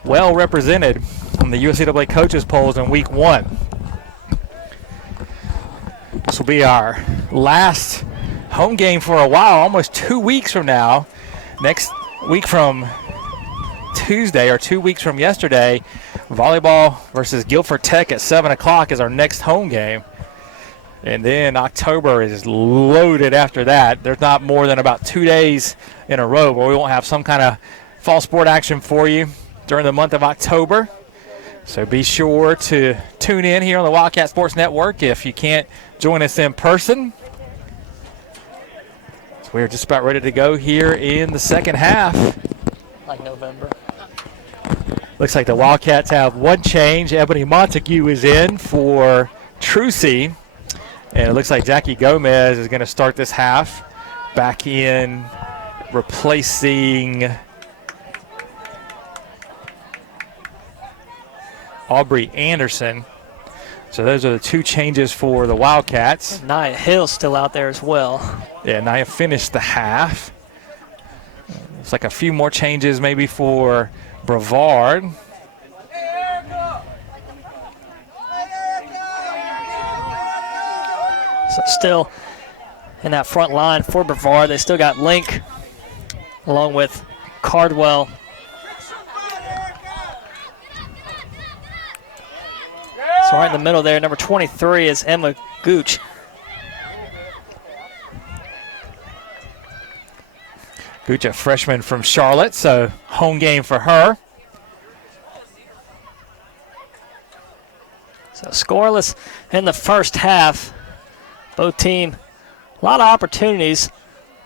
well represented on the USAA coaches polls in week 1. This will be our last home game for a while, almost 2 weeks from now. Next week from Tuesday, or 2 weeks from yesterday, volleyball versus Guilford Tech at 7 o'clock is our next home game. And then October is loaded after that. There's not more than about 2 days in a row where we won't have some kind of fall sport action for you during the month of October. So be sure to tune in here on the Wildcat Sports Network if you can't join us in person. So we're just about ready to go here in the second half. Like November. Looks like the Wildcats have one change. Ebony Montague is in for Trucy. And it looks like Jackie Gomez is going to start this half back in, replacing Aubrey Anderson. So those are the 2 changes for the Wildcats. Nia Hill's still out there as well. Yeah, Nia finished the half. It's like a few more changes maybe for Brevard. So still in that front line for Brevard, they still got Link along with Cardwell. So right in the middle there, number 23 is Emma Gooch. Gooch, a freshman from Charlotte, so home game for her. So scoreless in the first half. Both team, a lot of opportunities.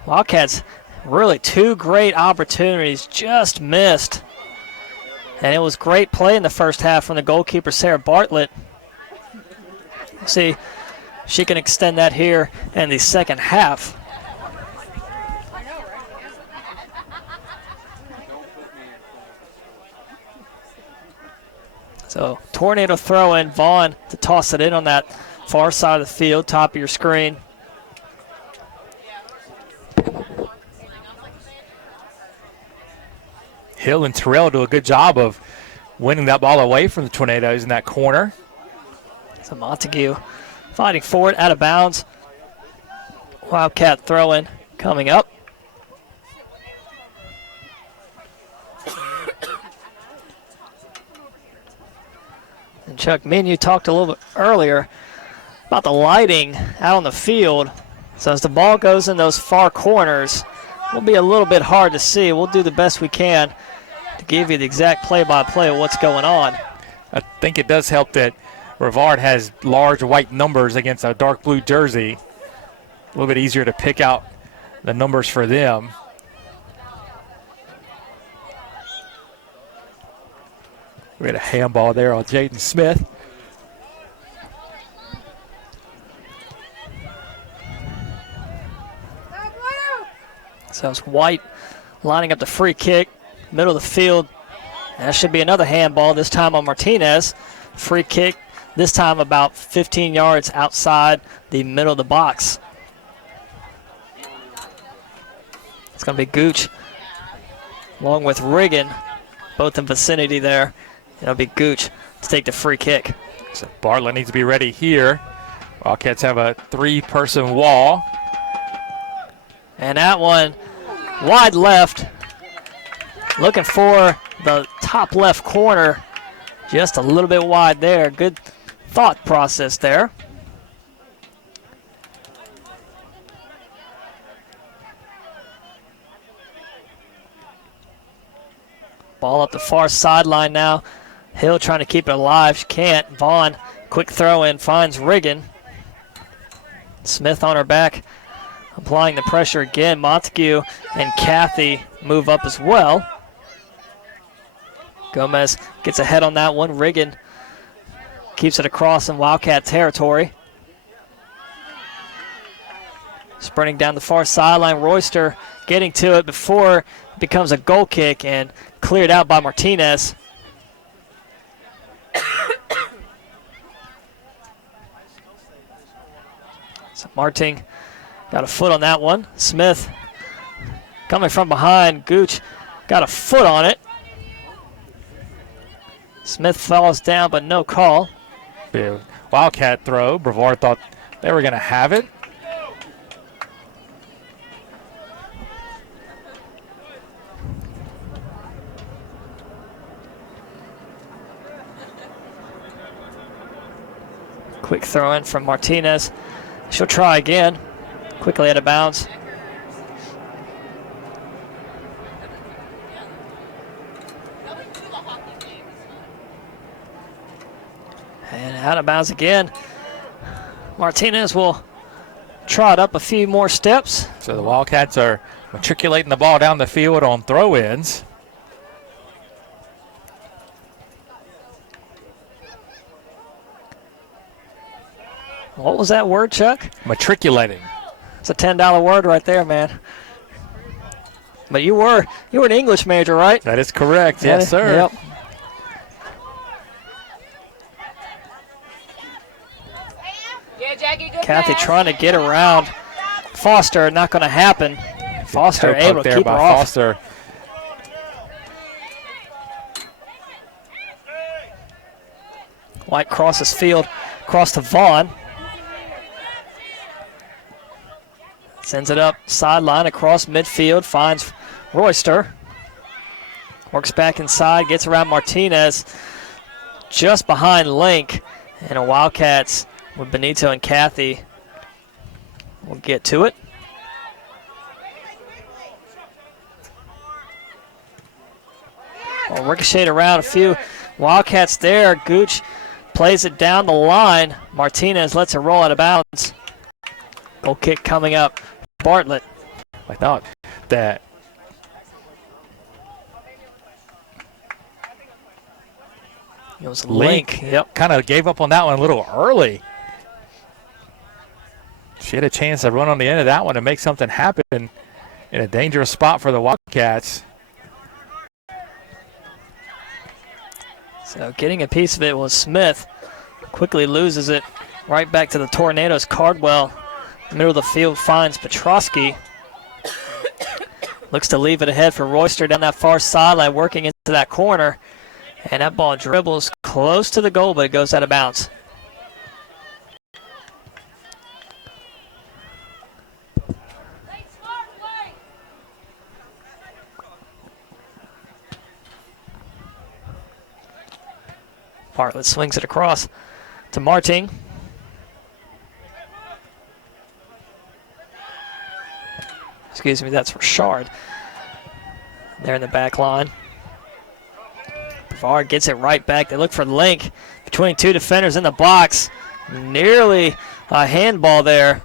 Wildcats, really 2 great opportunities, just missed. And it was great play in the first half from the goalkeeper, Sarah Bartlett. See, she can extend that here in the second half. So tornado throw in, Vaughn to toss it in on that far side of the field, top of your screen. Hill and Terrell do a good job of winning that ball away from the Tornadoes in that corner. So Montague fighting for it, out of bounds. Wildcat throw-in coming up. And Chuck, me and you talked a little bit earlier about the lighting out on the field. So as the ball goes in those far corners, it'll be a little bit hard to see. We'll do the best we can to give you the exact play-by-play of what's going on. I think it does help that Brevard has large white numbers against a dark blue jersey. A little bit easier to pick out the numbers for them. We had a handball there on Jaden Smith. So it's White lining up the free kick, middle of the field. And that should be another handball, this time on Martinez. Free kick, this time about 15 yards outside the middle of the box. It's going to be Gooch along with Riggin, both in vicinity there. It'll be Gooch to take the free kick. So Bartlett needs to be ready here. Wildcats have a 3-person wall. And that one wide left. Looking for the top left corner. Just a little bit wide there. Good thought process there. Ball up the far sideline now. Hill trying to keep it alive. She can't. Vaughn, quick throw in, finds Riggin. Smith on her back, applying the pressure again. Montague and Kathy move up as well. Gomez gets ahead on that one. Riggin keeps it across in Wildcat territory. Sprinting down the far sideline, Royster getting to it before it becomes a goal kick and cleared out by Martinez. So Marting got a foot on that one. Smith coming from behind. Gooch got a foot on it. Smith falls down, but no call. Wildcat throw. Brevard thought they were going to have it. Quick throw in from Martinez. She'll try again. Quickly out of bounds. And out of bounds again. Martinez will trot up a few more steps. So the Wildcats are matriculating the ball down the field on throw-ins. What was that word, Chuck? Matriculating. It's a $10 word right there, man. But you were an English major, right? That is correct. Yes, sir. Yep. Yeah, Jackie, good Kathy pass. trying to get around Foster. Not going to happen. Foster Toe able poke to there keep her by off. Foster. White crosses field, across to Vaughn. Sends it up sideline across midfield, finds Royster. Works back inside, gets around Martinez, just behind Link. And a Wildcats with Benito and Kathy will get to it. Well, ricocheted around a few Wildcats there. Gooch plays it down the line. Martinez lets it roll out of bounds. Goal kick coming up. Bartlett. I thought that It was Link. Yep. kind of gave up on that one a little early. She had a chance to run on the end of that one and make something happen in a dangerous spot for the Wildcats. So getting a piece of it was Smith. Quickly loses it right back to the Tornadoes. Cardwell, middle of the field, finds Petrosky. Looks to leave it ahead for Royster down that far sideline, working into that corner. And that ball dribbles close to the goal, but it goes out of bounds. Bartlett swings it across to Marting. Excuse me, that's Richard. There in the back line. Brevard gets it right back. They look for Link between two defenders in the box. Nearly a handball there.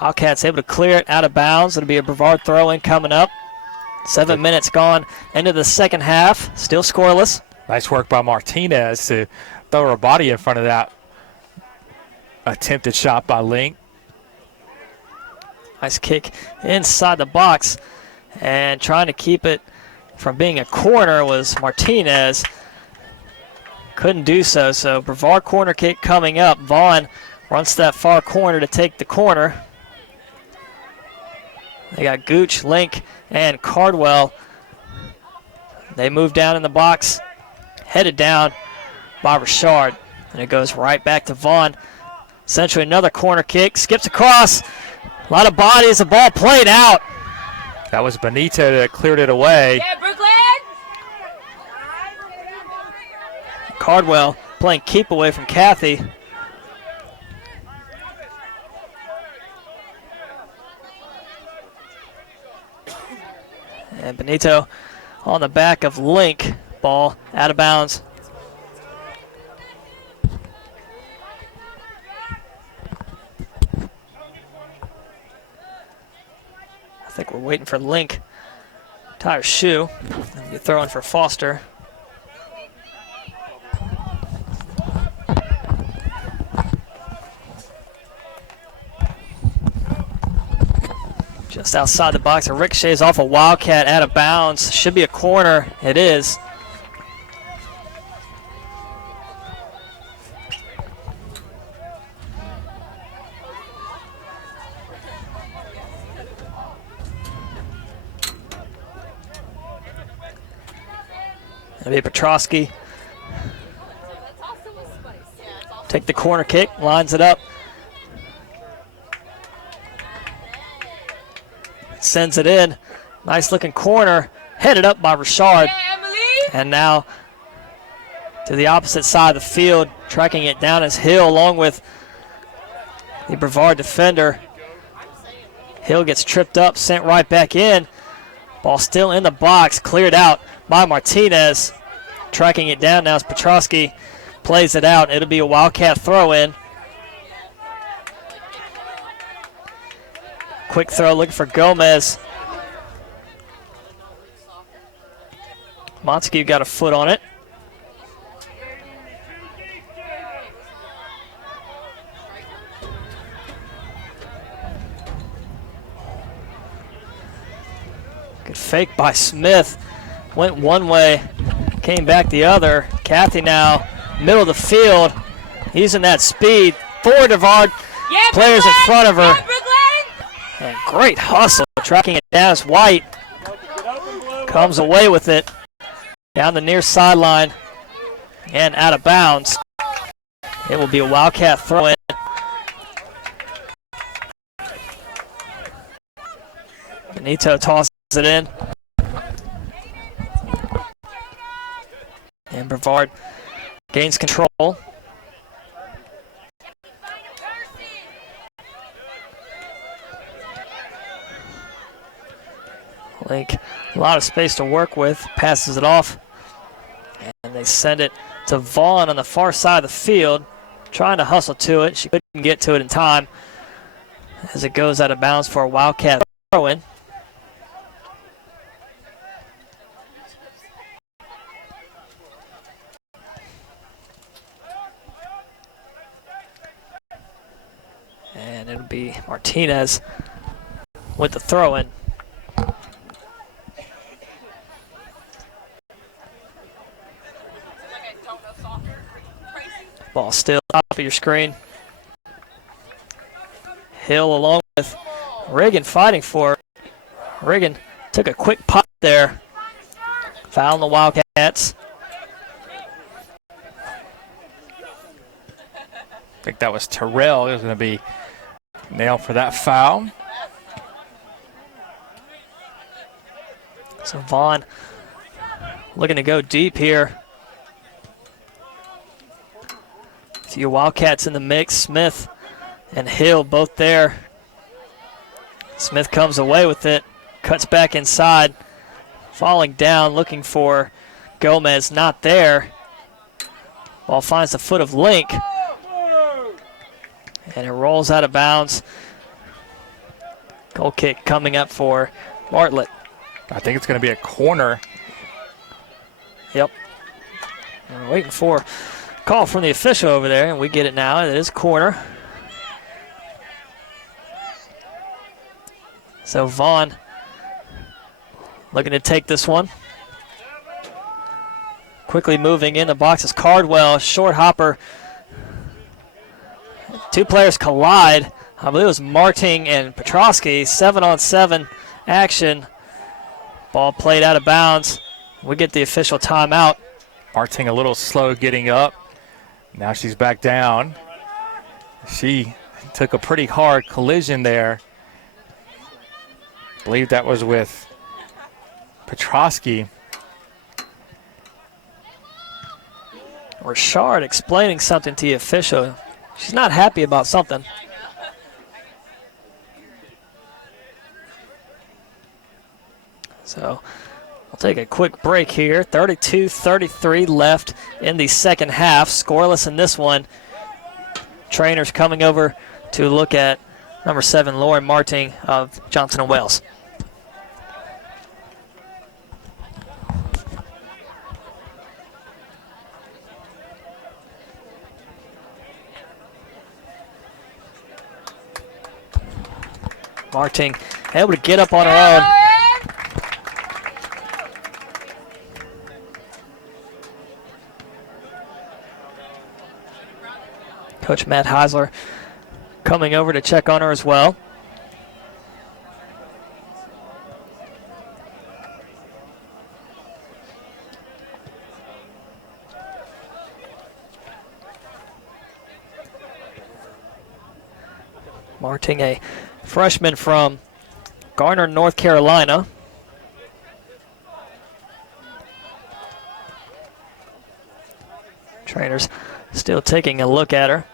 Wildcats able to clear it out of bounds. It'll be a Brevard throw-in coming up. 7 minutes gone into the second half. Still scoreless. Nice work by Martinez to throw her body in front of that attempted shot by Link. Nice kick inside the box. And trying to keep it from being a corner was Martinez. Couldn't do so. So Brevard corner kick coming up. Vaughn runs to that far corner to take the corner. They got Gooch, Link, and Cardwell. They move down in the box. Headed down by Richard. And it goes right back to Vaughn. Essentially another corner kick. Skips across. A lot of bodies. The ball played out. That was Benito that cleared it away. Yeah, Brooklyn. Cardwell playing keep away from Kathy. And Benito on the back of Link. Ball out of bounds. I think we're waiting for Link. Tie her shoe. And be throwing for Foster. Just outside the box, it ricochets off a Wildcat out of bounds. Should be a corner. It is. It'll be Petrosky. Take the corner kick, lines it up. Sends it in. Nice looking corner. Headed up by Richard. And now to the opposite side of the field. Tracking it down is Hill along with the Brevard defender. Hill gets tripped up, sent right back in. Ball still in the box. Cleared out by Martinez. Tracking it down now is Petrosky. Plays it out. It'll be a Wildcat throw in. Quick throw looking for Gomez. Montague got a foot on it. Good fake by Smith. Went one way, came back the other. Cathy now, middle of the field, using that speed. For Brevard, players in front of her. And great hustle, tracking it down as White comes away with it down the near sideline and out of bounds. It will be a Wildcat throw in. Benito tosses it in. And Brevard gains control. Link, a lot of space to work with, passes it off, and they send it to Vaughn on the far side of the field, trying to hustle to it. She couldn't get to it in time as it goes out of bounds for a Wildcat throw-in. And it'll be Martinez with the throw-in. Ball still top of your screen. Hill along with Reagan fighting for it. Reagan took a quick pop there. Foul on the Wildcats. I think that was Terrell. It was going to be nailed for that foul. So Vaughn looking to go deep here. A few Wildcats in the mix. Smith and Hill both there. Smith comes away with it. Cuts back inside. Falling down, looking for Gomez. Not there. Ball finds the foot of Link. And it rolls out of bounds. Goal kick coming up for Bartlett. I think it's going to be a corner. Yep. We're waiting for call from the official over there, and we get it now. It is corner. So Vaughn looking to take this one. Quickly moving in the box is Cardwell. Short hopper. Two players collide. I believe it was Marting and Petrosky. 7-on-7 action. Ball played out of bounds. We get the official timeout. Marting a little slow getting up. Now she's back down. She took a pretty hard collision there. I believe that was with Petrosky. Richard explaining something to the official. She's not happy about something. So we'll take a quick break here. 32-33 left in the second half. Scoreless in this one. Trainers coming over to look at number 7, Lauren Marting of Johnson & Wales. Marting able to get up on her own. Coach Matt Heisler coming over to check on her as well. Marting, a freshman from Garner, North Carolina. Trainers still taking a look at her.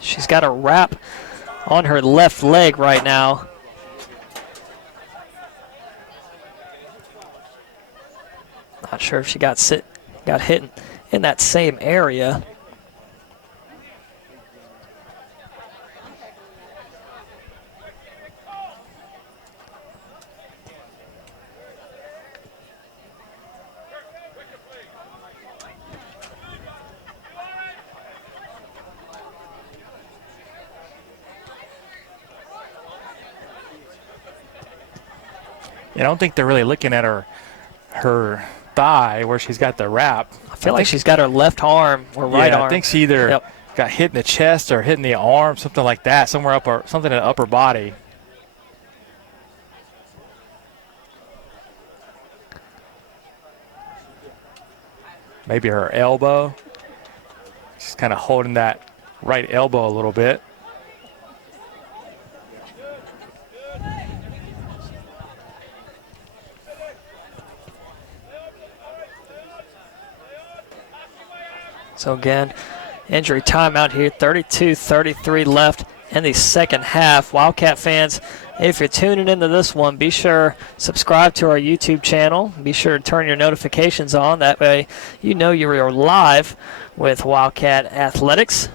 She's got a wrap on her left leg right now. Not sure if she got hit in that same area. I don't think they're really looking at her thigh where she's got the wrap. I feel like she's got her left arm or right arm. I think she either got hit in the chest or hit in the arm, something like that, something in the upper body. Maybe her elbow. She's kind of holding that right elbow a little bit. So again, injury timeout here, 32-33 left in the second half. Wildcat fans, if you're tuning into this one, be sure subscribe to our YouTube channel. Be sure to turn your notifications on. That way you know you're live with Wildcat Athletics.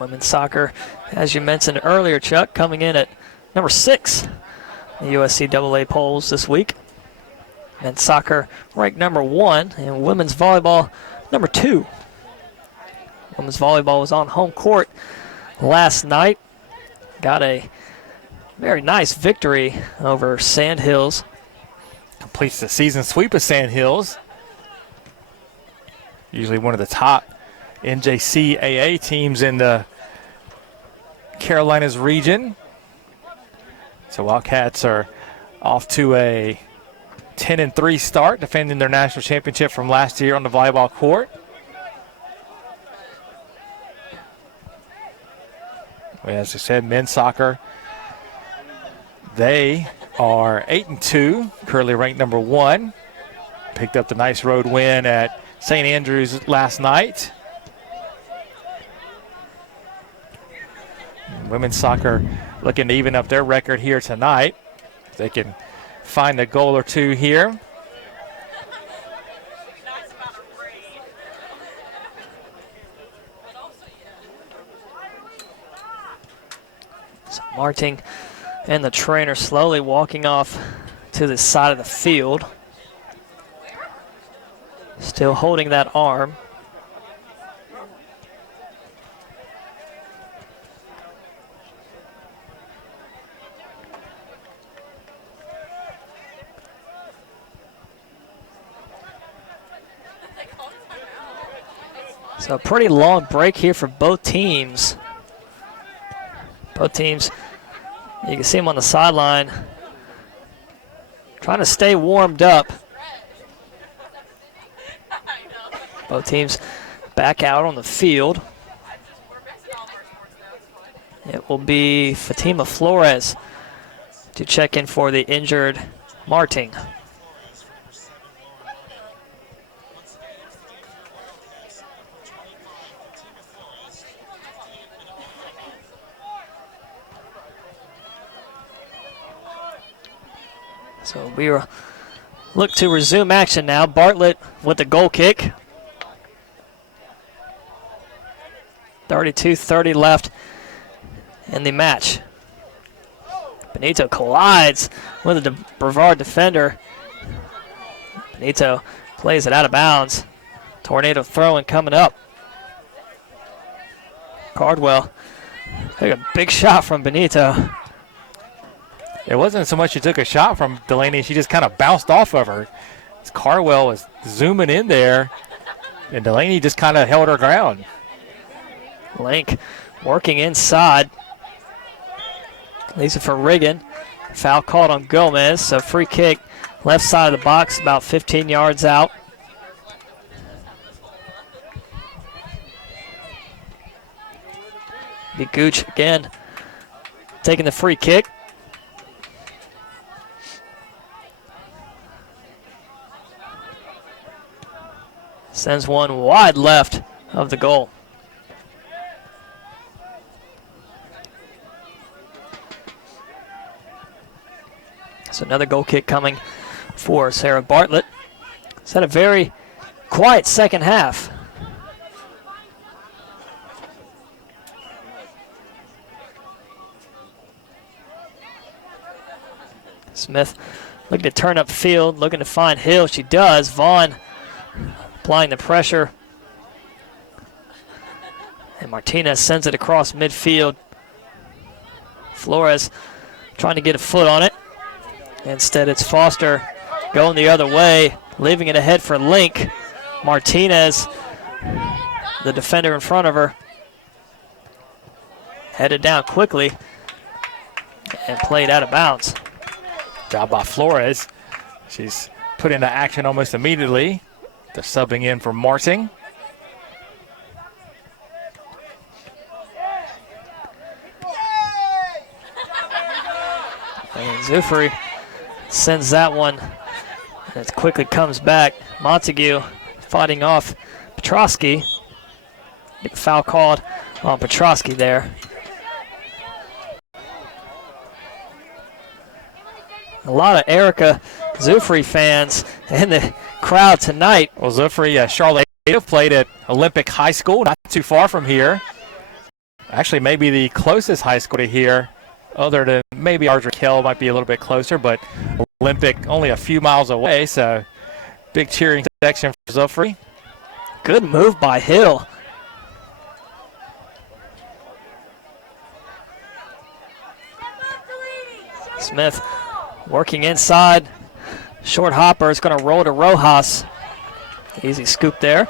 Women's soccer, as you mentioned earlier, Chuck, coming in at number 6. The USCAA polls this week. Men's soccer ranked number 1, and women's volleyball number 2. Women's volleyball was on home court last night. Got a very nice victory over Sand Hills. Completes the season sweep of Sand Hills. Usually one of the top NJCAA teams in the Carolinas region. So Wildcats are off to a 10-3 start, defending their national championship from last year on the volleyball court. As I said, men's soccer, they are 8-2, currently ranked number 1. Picked up the nice road win at St. Andrews last night. Women's soccer looking to even up their record here tonight. They can find a goal or two here. So Marting and the trainer slowly walking off to the side of the field. Still holding that arm. So a pretty long break here for both teams. Both teams, you can see them on the sideline, trying to stay warmed up. Both teams back out on the field. It will be Fatima Flores to check in for the injured Marting. So we look to resume action now. Bartlett with the goal kick. 32-30 left in the match. Benito collides with a Brevard defender. Benito Plays it out of bounds. Tornado throwing coming up. Cardwell. Took a big shot from Benito. It wasn't so much she took a shot from Delaney, she just kind of bounced off of her. Cardwell was zooming in there, and Delaney just kind of held her ground. Link working inside. Leaves it for Riggin. Foul called on Gomez, so free kick left side of the box, about 15 yards out. Be Gooch again taking the free kick. Sends one wide left of the goal. So another goal kick coming for Sarah Bartlett. It's had a very quiet second half. Smith looking to turn up field, looking to find Hill. She does. Vaughn applying the pressure. And Martinez sends it across midfield. Flores trying to get a foot on it. Instead, it's Foster going the other way, leaving it ahead for Link. Martinez, the defender in front of her, headed down quickly and played out of bounds. Job by Flores. She's put into action almost immediately. They're subbing in for Marting. And Zufri sends that one, and it quickly comes back. Montague fighting off Petrosky. Get the foul called on Petrosky there. A lot of Erica Zufri fans in the crowd tonight. Well, Zufri, Charlotte played at Olympic High School, not too far from here. Actually, maybe the closest high school to here, other than maybe Ardrey Hill might be a little bit closer, but Olympic only a few miles away, so big cheering section for Zufri. Good move by Hill. Smith working inside. Short hopper is going to roll to Rojas. Easy scoop there.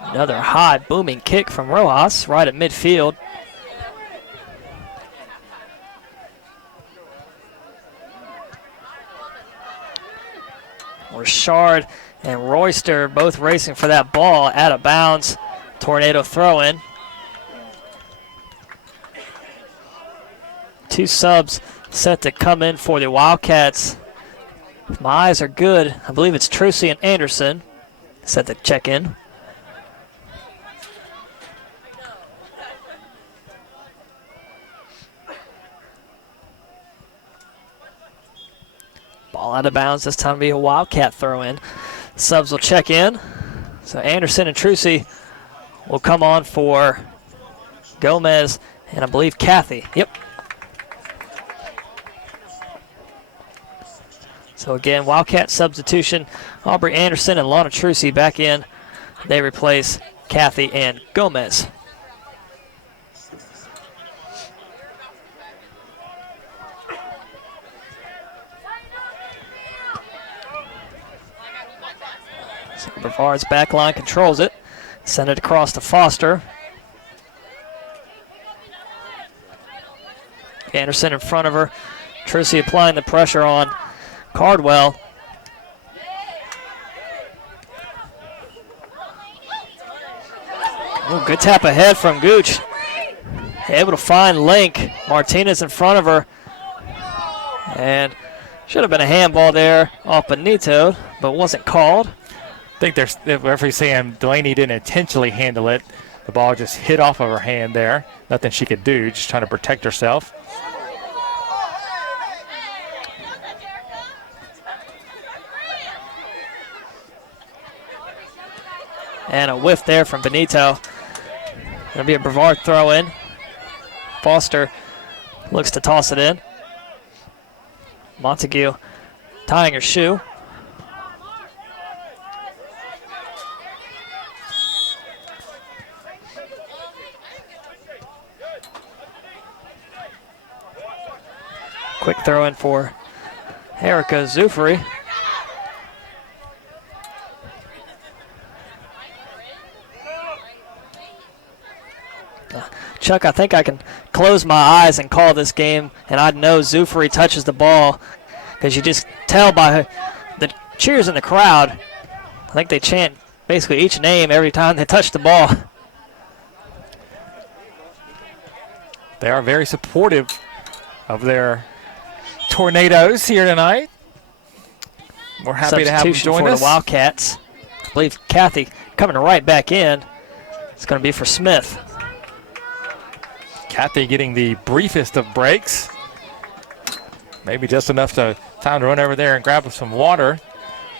Another high booming kick from Rojas right at midfield. Richard and Royster both racing for that ball, out of bounds. Tornado throw in. Two subs set to come in for the Wildcats. If my eyes are good, I believe it's Trucy and Anderson set to check in. Ball out of bounds, this time to be a Wildcat throw in. Subs will check in. So Anderson and Trucy will come on for Gomez and I believe Kathy. Yep. So again, Wildcat substitution. Aubrey Anderson and Lana Trucy back in. They replace Kathy and Gomez. So Brevard's back line controls it. Send it across to Foster. Anderson in front of her. Trucy applying the pressure on Cardwell. Ooh, good tap ahead from Gooch. Able to find Link. Martinez in front of her. And should have been a handball there off Benito, but wasn't called. I think the referee saying Delaney didn't intentionally handle it. The ball just hit off of her hand there. Nothing she could do, just trying to protect herself. And a whiff there from Benito. Going to be a Brevard throw in. Foster looks to toss it in. Montague tying her shoe. Quick throw in for Erica Zufri. Chuck, I think I can close my eyes and call this game, and I'd know Zufri touches the ball because you just tell by the cheers in the crowd. I think they chant basically each name every time they touch the ball. They are very supportive of their Tornadoes here tonight. We're happy to have them join for us. The Wildcats. I believe Kathy coming right back in. It's going to be for Smith. Kathy getting the briefest of breaks. Maybe just enough time to run over there and grab some water.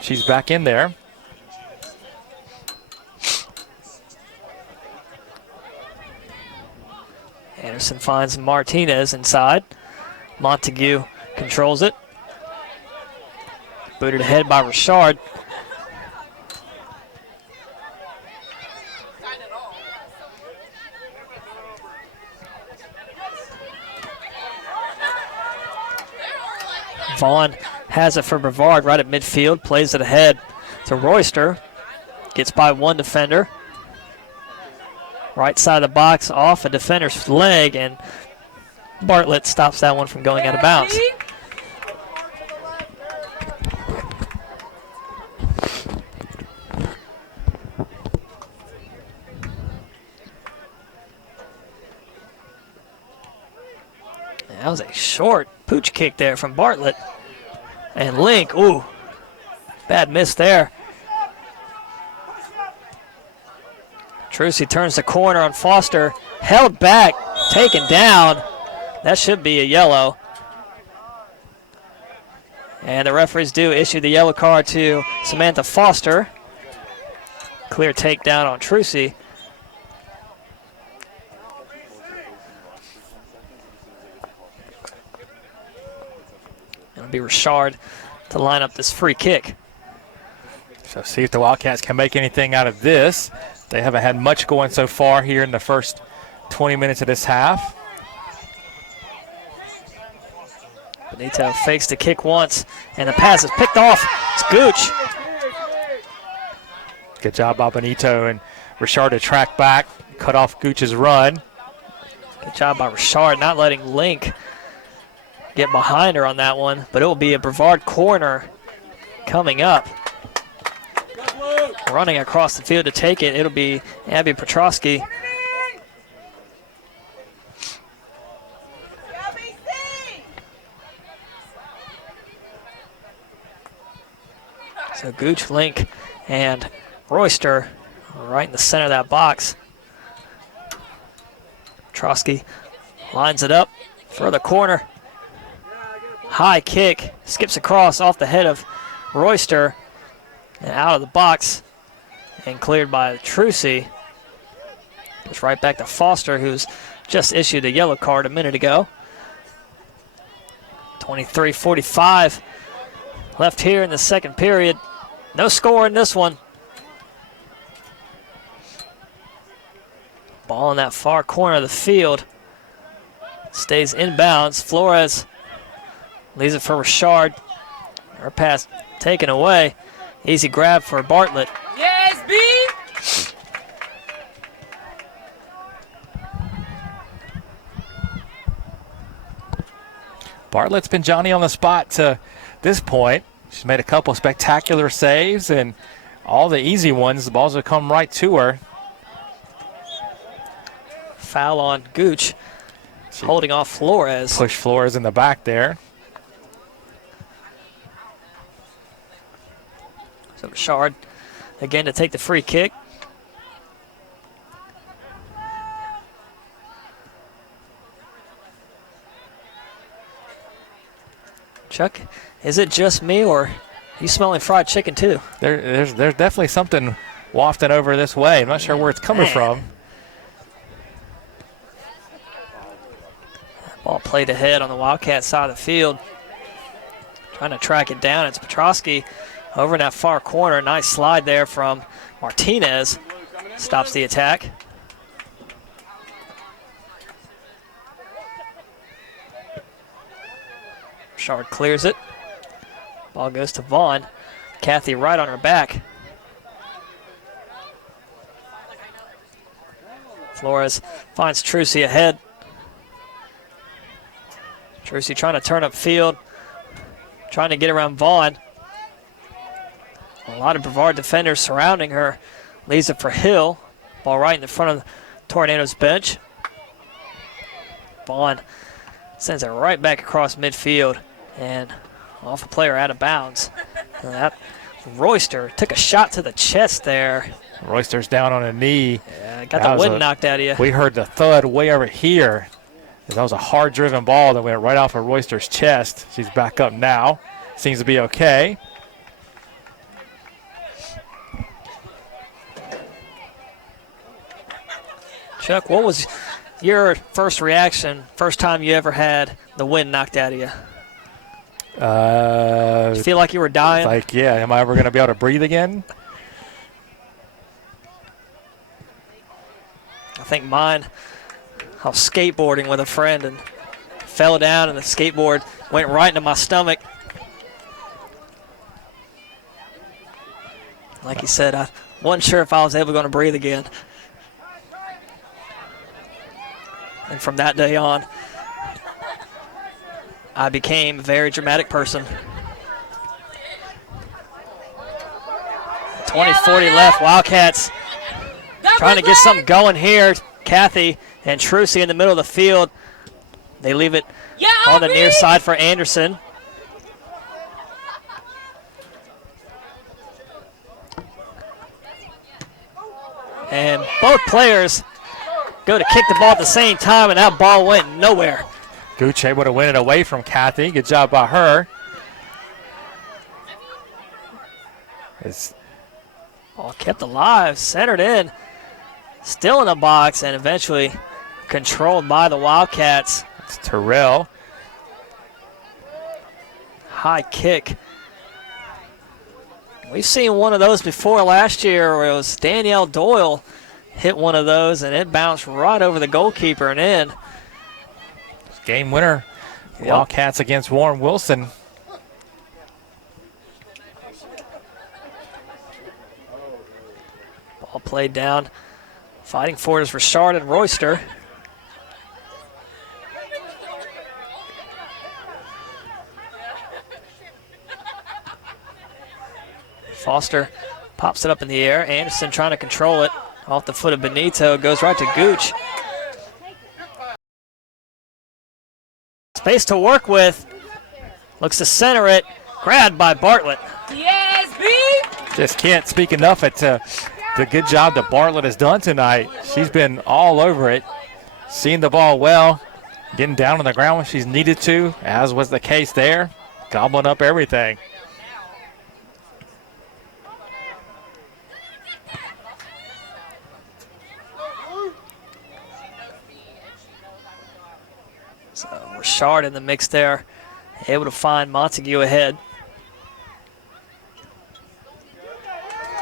She's back in there. Anderson finds Martinez inside. Montague controls it. Booted ahead by Richard. Vaughn has it for Brevard right at midfield. Plays it ahead to Royster. Gets by one defender. Right side of the box off a defender's leg, and Bartlett stops that one from going out of bounds. That was a short pooch kick there from Bartlett. And Link, ooh, bad miss there. Trucy turns the corner on Foster. Held back, taken down. That should be a yellow. And the referees do issue the yellow card to Samantha Foster. Clear takedown on Trucy. It'll be Richard to line up this free kick. So see if the Wildcats can make anything out of this. They haven't had much going so far here in the first 20 minutes of this half. Benito fakes the kick once, and the pass is picked off. It's Gooch. Good job by Benito and Richard to track back, cut off Gooch's run. Good job by Richard not letting Link get behind her on that one, but it will be a Brevard corner coming up. Running across the field to take it, it'll be Abby Petrosky. So Gooch, Link, and Royster right in the center of that box. Petrosky lines it up for the corner. High kick, skips across off the head of Royster and out of the box and cleared by Trucy. It's right back to Foster, who's just issued a yellow card a minute ago. 23:45 left here in the second period. No score in this one. Ball in that far corner of the field. Stays inbounds. Flores leaves it for Richard. Her pass taken away. Easy grab for Bartlett. Yes, B. Bartlett's been Johnny on the spot to this point. She's made a couple spectacular saves, and all the easy ones, the balls have come right to her. Foul on Gooch, holding off Flores. Push Flores in the back there. So Richard again to take the free kick. Chuck, is it just me, or are you smelling fried chicken too? There's definitely something wafting over this way. I'm not sure where it's coming from. Ball played ahead on the Wildcat side of the field. Trying to track it down. It's Petrosky over in that far corner. Nice slide there from Martinez. Stops the attack. Shard clears it. Ball goes to Vaughn. Kathy right on her back. Flores finds Trucy ahead. Trucy trying to turn up field. Trying to get around Vaughn. A lot of Brevard defenders surrounding her. Leaves it for Hill. Ball right in the front of the Tornadoes bench. Vaughn sends it right back across midfield and off a player out of bounds. And that Royster took a shot to the chest there. Royster's down on a knee. Yeah, got the wind knocked out of you. We heard the thud way over here. That was a hard-driven ball that went right off of Royster's chest. She's back up now. Seems to be okay. Chuck, what was your first reaction, first time you ever had the wind knocked out of you? Did you feel like you were dying? Like, yeah, am I ever going to be able to breathe again? I think mine, I was skateboarding with a friend and fell down and the skateboard went right into my stomach. Like you said, I wasn't sure if I was ever going to breathe again. And from that day on, I became a very dramatic person. 20-40 left. Wildcats trying to get something going here. Kathy and Trucy in the middle of the field. They leave it on the near side for Anderson. And both players go to kick the ball at the same time, and that ball went nowhere. Gooch able to win it away from Kathy. Good job by her. Ball kept alive, centered in, still in the box, and eventually controlled by the Wildcats. It's Terrell. High kick. We've seen one of those before last year where it was Danielle Doyle hit one of those, and it bounced right over the goalkeeper and in. Game winner. Yep. Wildcats against Warren Wilson. Ball played down. Fighting for it is Richard and Royster. Foster pops it up in the air. Anderson trying to control it. Off the foot of Benito. Goes right to Gooch. Space to work with. Looks to center it. Grabbed by Bartlett. Yes, B. Just can't speak enough at the good job that Bartlett has done tonight. She's been all over it. Seeing the ball well. Getting down on the ground when she's needed to, as was the case there. Gobbling up everything. So Richard in the mix there, able to find Montague ahead.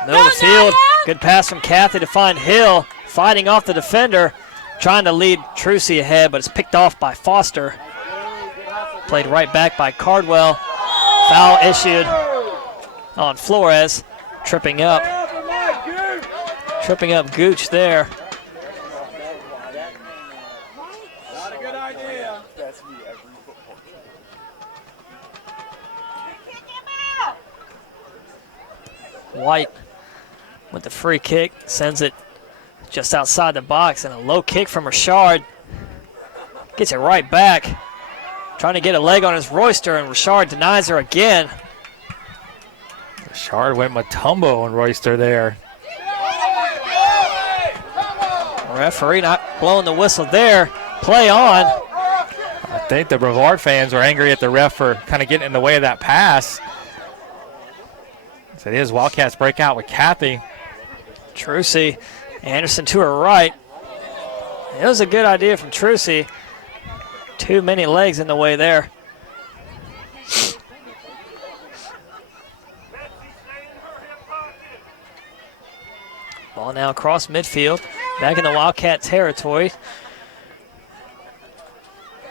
Middle of the field, good pass from Kathy to find Hill, fighting off the defender, trying to lead Trucy ahead, but it's picked off by Foster. Played right back by Cardwell. Foul issued on Flores, tripping up Gooch there. White with the free kick, sends it just outside the box, and a low kick from Richard. Gets it right back. Trying to get a leg on his Royster, and Richard denies her again. Richard went Matumbo on Royster there. Referee not blowing the whistle there. Play on. I think the Brevard fans are angry at the ref for kind of getting in the way of that pass. So it is Wildcats break out with Kathy. Trucy, Anderson to her right. It was a good idea from Trucy. Too many legs in the way there. Ball now across midfield, back in the Wildcat territory.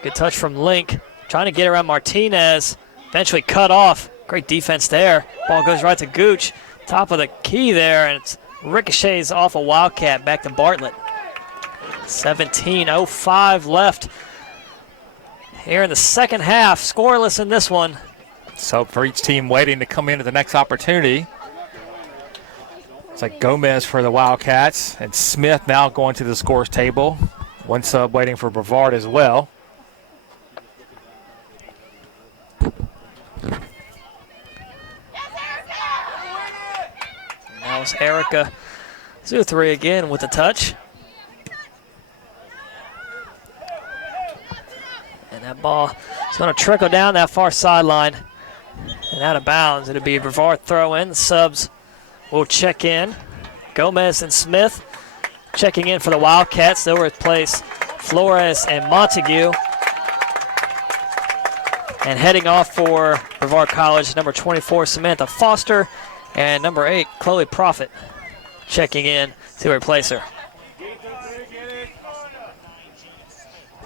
Good touch from Link, trying to get around Martinez. Eventually cut off. Great defense there. Ball goes right to Gooch. Top of the key there, and it's ricochets off a Wildcat back to Bartlett. 17:05 left here in the second half. Scoreless in this one. So for each team waiting to come into the next opportunity. It's like Gomez for the Wildcats, and Smith now going to the scores table. One sub waiting for Brevard as well. Now it's Erica Zuthri again with the touch. And that ball is going to trickle down that far sideline and out of bounds. It'll be a Brevard throw in. The subs will check in. Gomez and Smith checking in for the Wildcats. They'll replace Flores and Montague. And heading off for Brevard College, number 24, Samantha Foster, and number 8, Chloe Profit, checking in to replace her.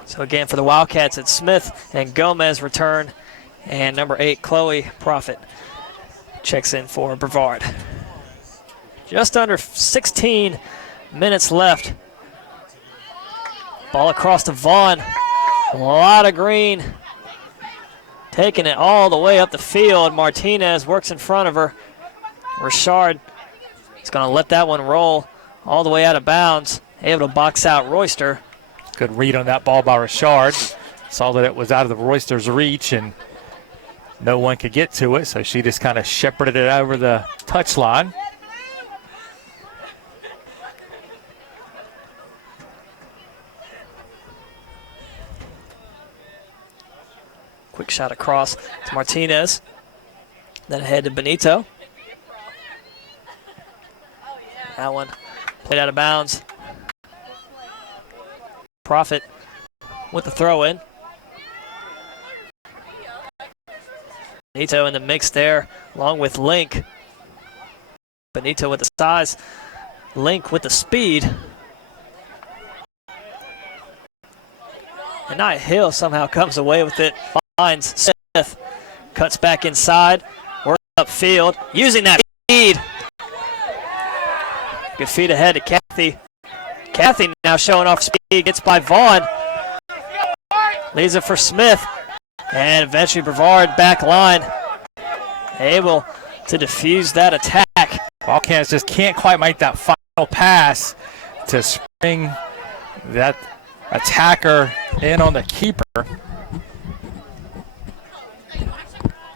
So again, for the Wildcats, it's Smith and Gomez return, and number 8, Chloe Profit, checks in for Brevard. Just under 16 minutes left. Ball across to Vaughn. A lot of green. Taking it all the way up the field. Martinez works in front of her. Richard is going to let that one roll all the way out of bounds. Able to box out Royster. Good read on that ball by Richard. Saw that it was out of the Royster's reach and no one could get to it, so she just kind of shepherded it over the touchline. Quick shot across to Martinez. Then ahead to Benito. That one played out of bounds. Profit with the throw in. Benito in the mix there, along with Link. Benito with the size. Link with the speed. And Nia Hill somehow comes away with it. Finds Smith, cuts back inside, works upfield, using that speed. Good feet ahead to Kathy. Kathy now showing off speed, gets by Vaughn. Leaves it for Smith. And eventually Brevard back line. Able to defuse that attack. Wildcats just can't quite make that final pass to spring that attacker in on the keeper.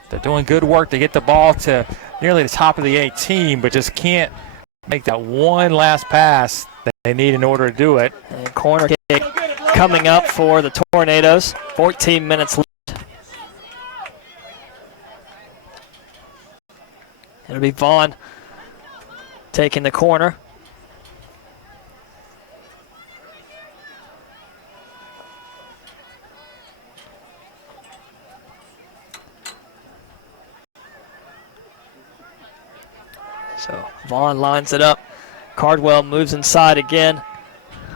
They're doing good work to get the ball to nearly the top of the 18, but just can't make that one last pass that they need in order to do it. And corner kick coming up for the Tornadoes. 14 minutes left. It'll be Vaughn taking the corner. So Vaughn lines it up. Cardwell moves inside again.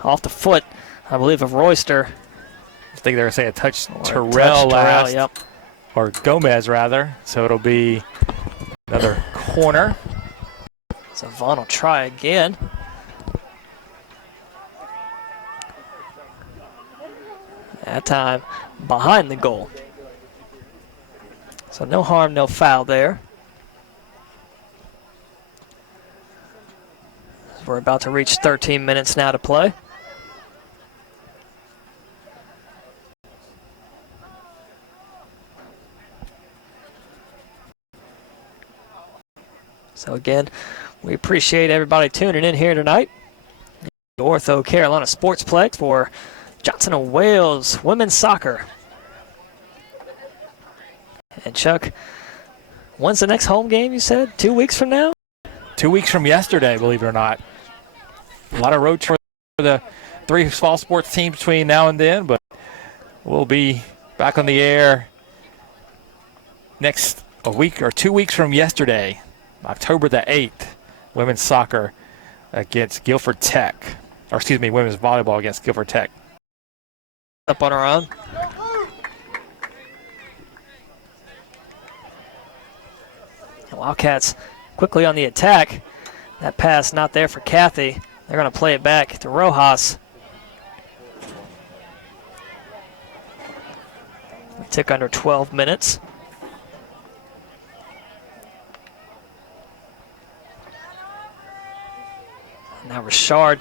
Off the foot, I believe, of Royster. I think they're going to say a touch Terrell last. Yep. Or Gomez, rather. So it'll be another corner. So Vaughn will try again. That time behind the goal. So no harm, no foul there. We're about to reach 13 minutes now to play. So again, we appreciate everybody tuning in here tonight. The Ortho Carolina Sportsplex for Johnson & Wales women's soccer. And Chuck, when's the next home game you said? 2 weeks from now? 2 weeks from yesterday, believe it or not. A lot of road trips for the three fall sports teams between now and then, but will be back on the air next a week or 2 weeks from yesterday, October the 8th. Women's soccer against Guilford Tech. Or excuse me, women's volleyball against Guilford Tech. Up on our own. Wildcats quickly on the attack. That pass not there for Kathy. They're going to play it back to Rojas. We took under 12 minutes. Now Richard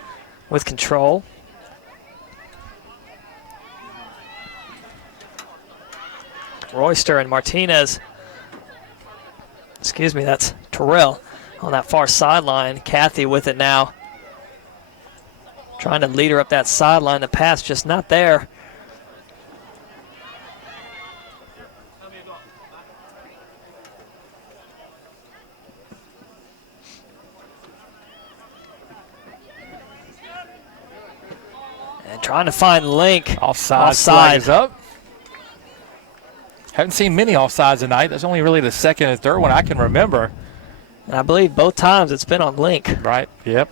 with control. Royster and Martinez. Excuse me, that's Terrell on that far sideline. Kathy with it now. Trying to lead her up that sideline. The pass just not there. And trying to find Link. Offside. Flag is up. Haven't seen many offsides tonight. That's only really the second and third one I can remember. And I believe both times it's been on Link. Right, yep.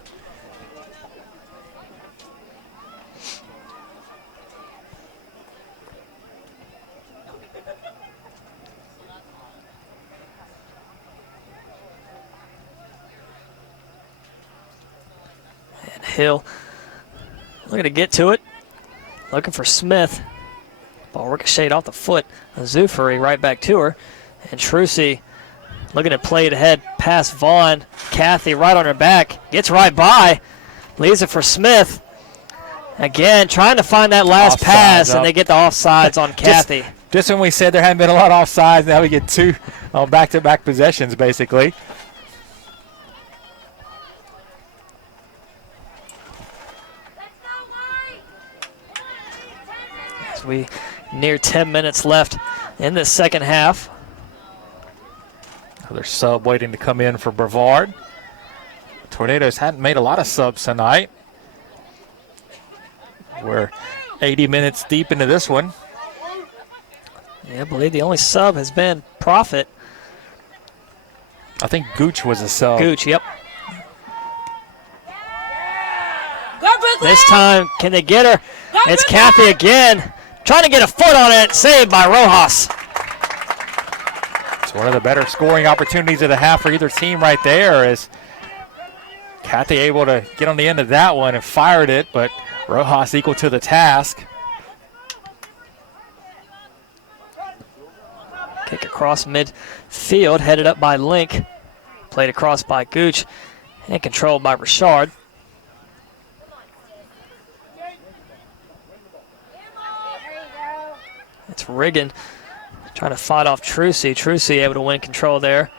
And Hill looking to get to it. Looking for Smith. Ball ricocheted off the foot of Zufari, right back to her. And Trucy looking to play it ahead past Vaughn. Kathy right on her back. Gets right by. Leaves it for Smith. Again, trying to find that last pass, and they get the offsides on Kathy. Just when we said there hadn't been a lot of offsides, now we get two back-to-back possessions, basically. As we near 10 minutes left in the second half. Another sub waiting to come in for Brevard. Tornadoes hadn't made a lot of subs tonight. We're 80 minutes deep into this one. Yeah, I believe the only sub has been Profit. I think Gooch was a sub. Gooch, yep. Go Brooklyn! This time, can they get her? It's Kathy again. Trying to get a foot on it. Saved by Rojas. It's one of the better scoring opportunities of the half for either team right there. Is Kathy able to get on the end of that one and fired it, but Rojas equal to the task. Kick across midfield, headed up by Link. Played across by Gooch and controlled by Richard. It's Riggin trying to fight off Trucy. Trucy able to win control there.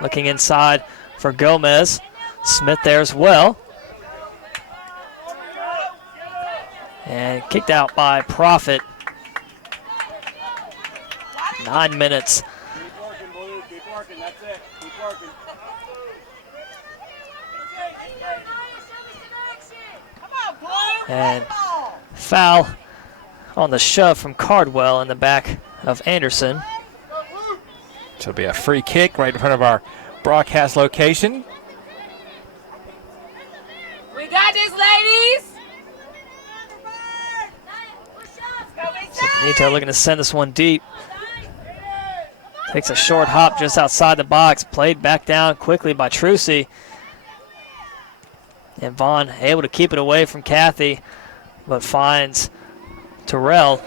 Looking inside for Gomez. Smith there as well. And kicked out by Profit. 9 minutes. And foul on the shove from Cardwell in the back of Anderson. So it'll be a free kick right in front of our broadcast location. We got this, ladies. So Benito looking to send this one deep. Takes a short hop just outside the box. Played back down quickly by Trucy. And Vaughn able to keep it away from Kathy, but finds Terrell.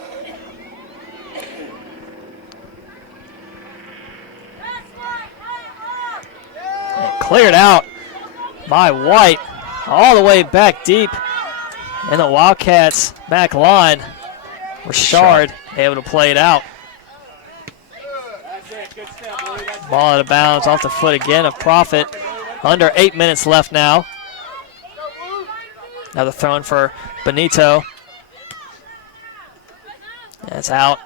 And cleared out by White all the way back deep in the Wildcats back line. Richard able to play it out. Ball out of bounds off the foot again of Profit. Under 8 minutes left now. Another throw in for Benito. That's out.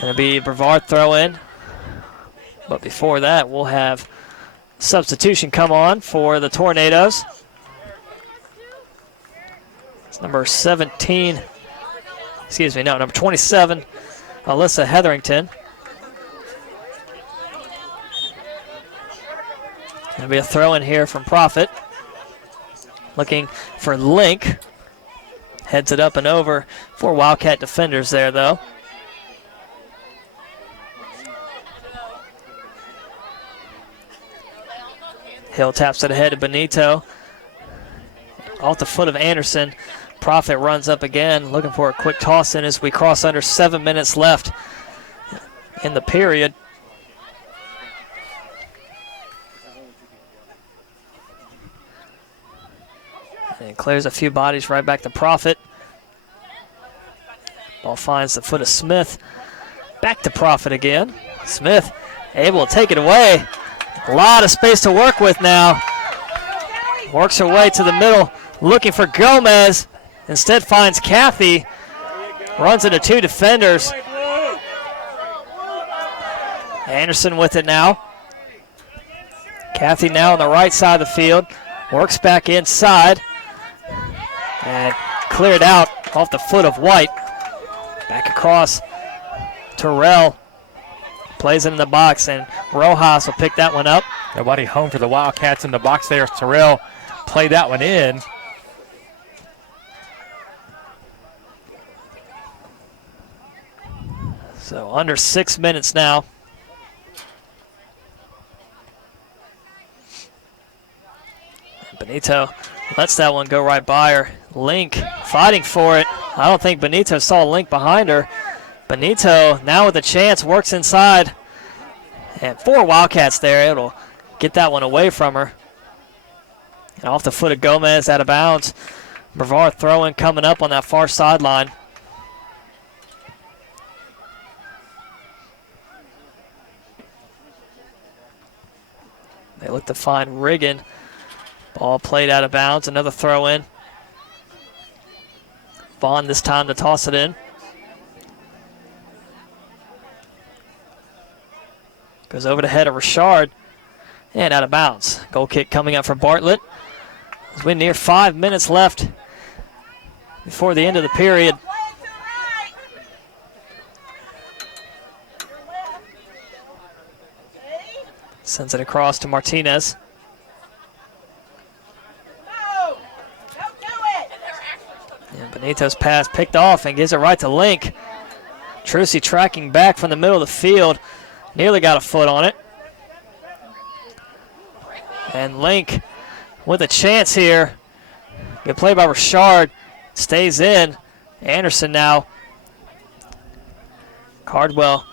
Going to be Brevard throw in. But before that, we'll have substitution come on for the Tornadoes. It's number 17, number 27, Alyssa Hetherington. Going to be a throw in here from Profit. Looking for Link. Heads it up and over for Wildcat defenders there, though. Hill taps it ahead to Benito. Off the foot of Anderson. Profit runs up again, looking for a quick toss in as we cross under 7 minutes left in the period. And clears a few bodies right back to Profit. Ball finds the foot of Smith. Back to Profit again. Smith able to take it away. A lot of space to work with now. Works her way to the middle, looking for Gomez. Instead finds Kathy. Runs into two defenders. Anderson with it now. Kathy now on the right side of the field. Works back inside. And cleared out off the foot of White. Back across. Terrell plays it in the box, and Rojas will pick that one up. Nobody home for the Wildcats in the box there. Terrell played that one in. So under 6 minutes now. Benito lets that one go right by her. Link fighting for it. I don't think Benito saw Link behind her. Benito now with a chance, works inside. And 4 Wildcats there, able to get that one away from her. And off the foot of Gomez, out of bounds. Brevard throwing coming up on that far sideline. They look to find Riggin. Ball played out of bounds, another throw in. Vaughn this time to toss it in. Goes over the head of Richard and out of bounds. Goal kick coming up for Bartlett. As we near 5 minutes left before the end of the period. Sends it across to Martinez. And Benito's pass picked off and gives it right to Link. Trucy tracking back from the middle of the field. Nearly got a foot on it. And Link with a chance here. Good play by Richard. Stays in. Anderson now. Cardwell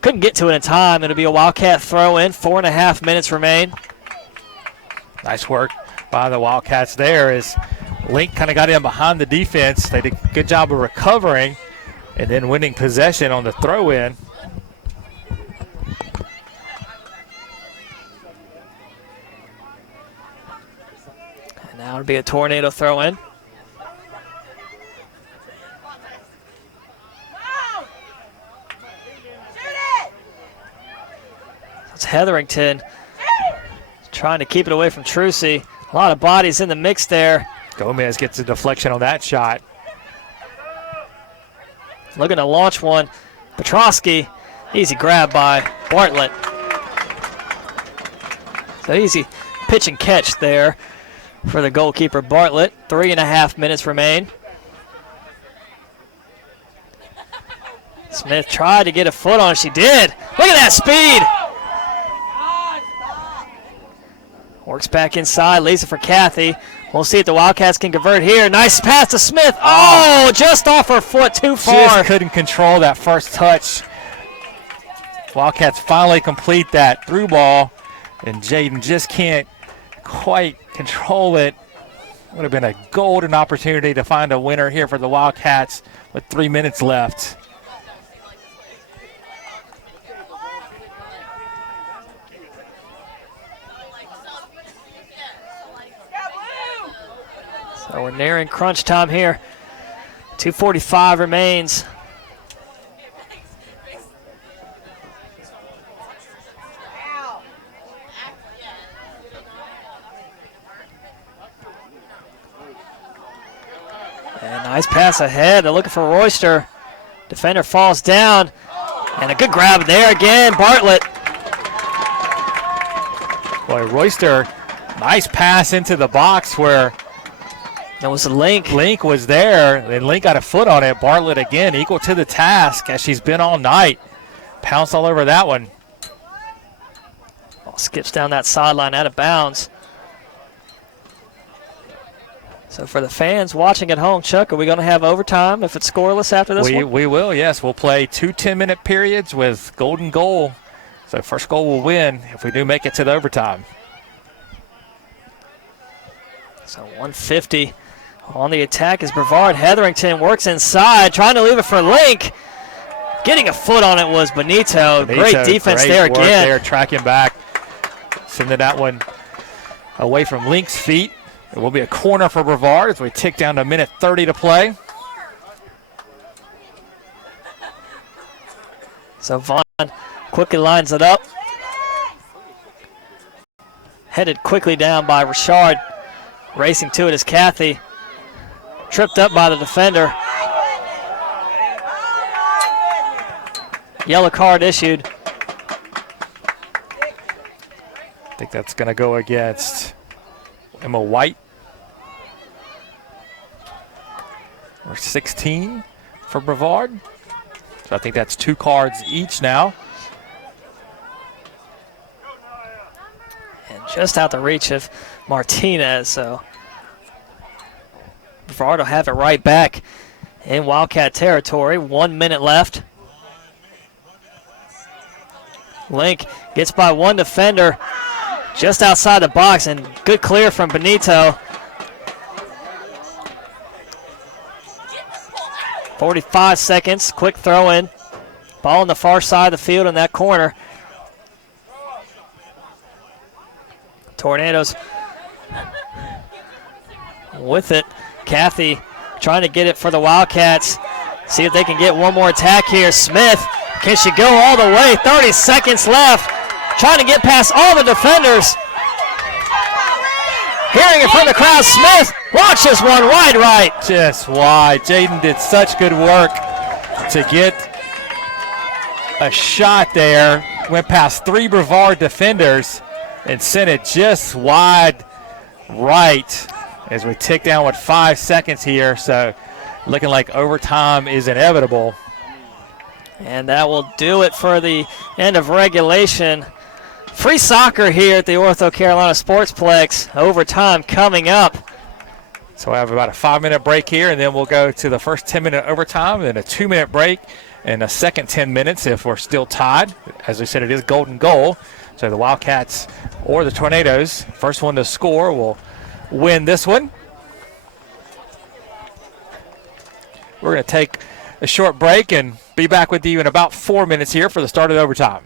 couldn't get to it in time. It'll be a Wildcat throw in. 4.5 minutes remain. Nice work by the Wildcats there as Link kind of got in behind the defense. They did a good job of recovering and then winning possession on the throw in. And now it'll be a tornado throw in. It's Hetherington trying to keep it away from Trucy. A lot of bodies in the mix there. Gomez gets a deflection on that shot. Looking to launch one. Petrosky, easy grab by Bartlett. So easy pitch and catch there for the goalkeeper Bartlett. 3.5 minutes remain. Smith tried to get a foot on it. She did. Look at that speed. Works back inside, leaves it for Kathy. We'll see if the Wildcats can convert here. Nice pass to Smith. Oh, just off her foot, too far. Just couldn't control that first touch. Wildcats finally complete that through ball, and Jaden just can't quite control it. Would have been a golden opportunity to find a winner here for the Wildcats with 3 minutes left. So we're nearing crunch time here. 2:45 remains. And nice pass ahead. They're looking for Royster. Defender falls down. And a good grab there again. Bartlett. Boy, Royster, nice pass into the box where That was a Link. Link was there, and Link got a foot on it. Bartlett again, equal to the task as she's been all night. Pounced all over that one. Ball skips down that sideline out of bounds. So for the fans watching at home, Chuck, are we going to have overtime if it's scoreless after this one? We will, yes. We'll play 2 10-minute periods with golden goal. So first goal will win if we do make it to the overtime. So 150 on the attack is Brevard. Hetherington works inside, trying to leave it for Link. Getting a foot on it was Benito. Great defense great there work again. there, tracking back, sending that one away from Link's feet. It will be a corner for Brevard as we tick down to a minute 30 to play. So Vaughn quickly lines it up. Headed quickly down by Richard. Racing to it is Kathy. Tripped up by the defender. Yellow card issued. I think that's going to go against Emma White. Or 16 for Brevard. So I think that's 2 cards each now. And just out the reach of Martinez. So Brevard will have it right back in Wildcat territory. 1 minute left. Link gets by one defender just outside the box, and good clear from Benito. 45 seconds, quick throw in. Ball on the far side of the field in that corner. Tornadoes with it. Kathy trying to get it for the Wildcats. See if they can get one more attack here. Smith, can she go all the way? 30 seconds left. Trying to get past all the defenders. Hearing it from the crowd, Smith launches one wide right. Just wide. Jaden did such good work to get a shot there. Went past 3 Brevard defenders and sent it just wide right as we tick down with 5 seconds here. So looking like overtime is inevitable. And that will do it for the end of regulation. Free soccer here at the Ortho Carolina Sportsplex. Overtime coming up. So we have about a 5-minute break here, and then we'll go to the first 10-minute overtime, then a 2-minute break, and a second 10 minutes if we're still tied. As we said, it is golden goal. So the Wildcats or the Tornadoes, first one to score, will win this one. We're going to take a short break and be back with you in about 4 minutes here for the start of overtime.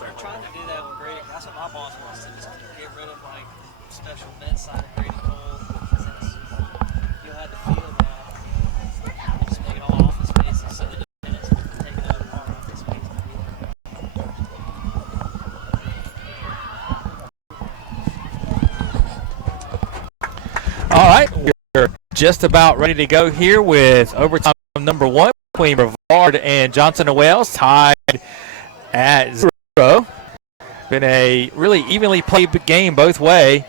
They're trying to do that with grading. That's what my boss wants to just get rid of like special vent side grading coal. Since you'll have the field now. Just make it all office spaces so the tenants will take up part of the space. All right, we're just about ready to go here with overtime number 1 between Brevard and Johnson & Wales, tied at 0. Been a really evenly played game both way.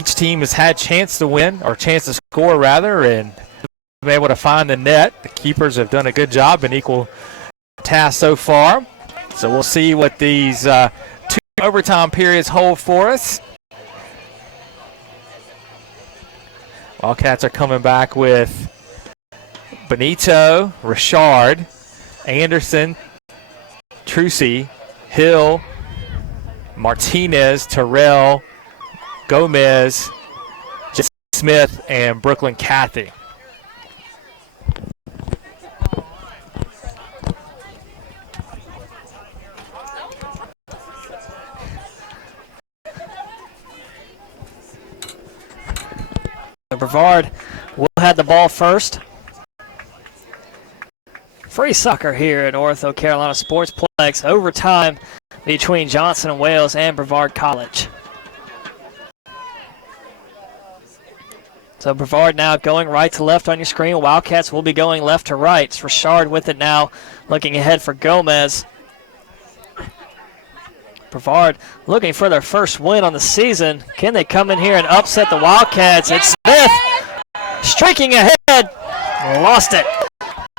Each team has had chance to win, or chance to score rather, and been able to find the net. The keepers have done a good job in equal tasks so far. So we'll see what these 2 overtime periods hold for us. Wildcats are coming back with Benito, Richard, Anderson, Trucy, Hill, Martinez, Terrell, Gomez, Smith, and Brooklyn Cathy. Brevard will have the ball first. Free soccer here at Ortho Carolina Sportsplex. Overtime between Johnson & Wales and Brevard College. So Brevard now going right to left on your screen. Wildcats will be going left to right. It's Richard with it now, looking ahead for Gomez. Brevard looking for their first win on the season. Can they come in here and upset the Wildcats? It's Smith streaking ahead. Lost it.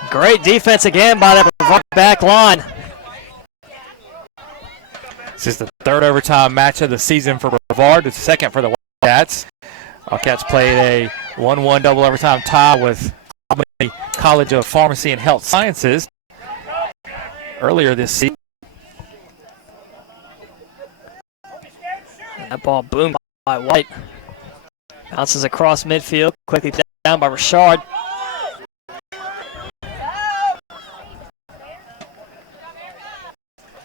Great defense again by the Brevard back line. This is the 3rd overtime match of the season for Brevard, the 2nd for the Wildcats. Wildcats played a 1-1 double overtime tie with the College of Pharmacy and Health Sciences earlier this season. That ball boomed by White. Bounces across midfield, quickly down by Richard.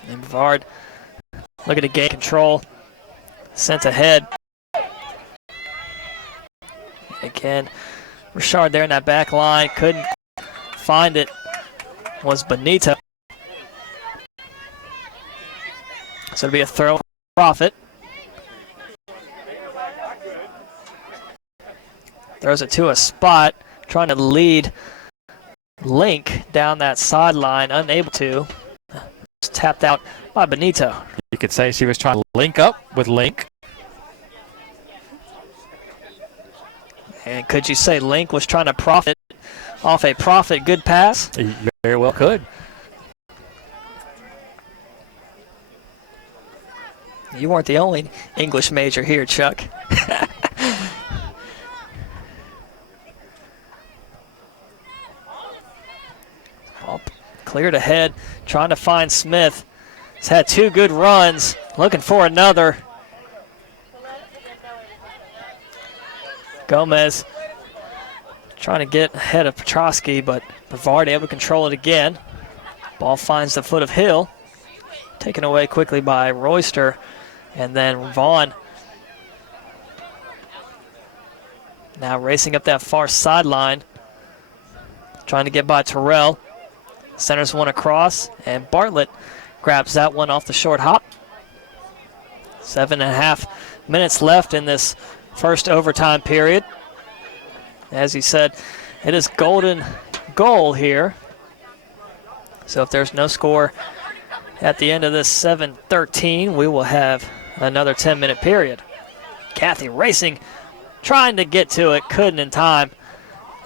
And Brevard looking to gain control. Sent ahead. Again, Richard there in that back line. Couldn't find it. Was Benito. So it'll be a throw profit. Throws it to a spot, trying to lead Link down that sideline, unable to. Just tapped out by Benito. You could say she was trying to link up with Link. And could you say Link was trying to profit off a good pass? You very well could. You weren't the only English major here, Chuck. Cleared ahead, trying to find Smith. He's had 2 good runs, looking for another. Gomez trying to get ahead of Petrosky, but Brevard able to control it again. Ball finds the foot of Hill. Taken away quickly by Royster, and then Vaughn. Now racing up that far sideline, trying to get by Terrell. Centers one across, and Bartlett grabs that one off the short hop. 7.5 minutes left in this first overtime period. As he said, it is golden goal here. So if there's no score at the end of this 7-13, we will have another 10-minute period. Cathy racing, trying to get to it, couldn't in time.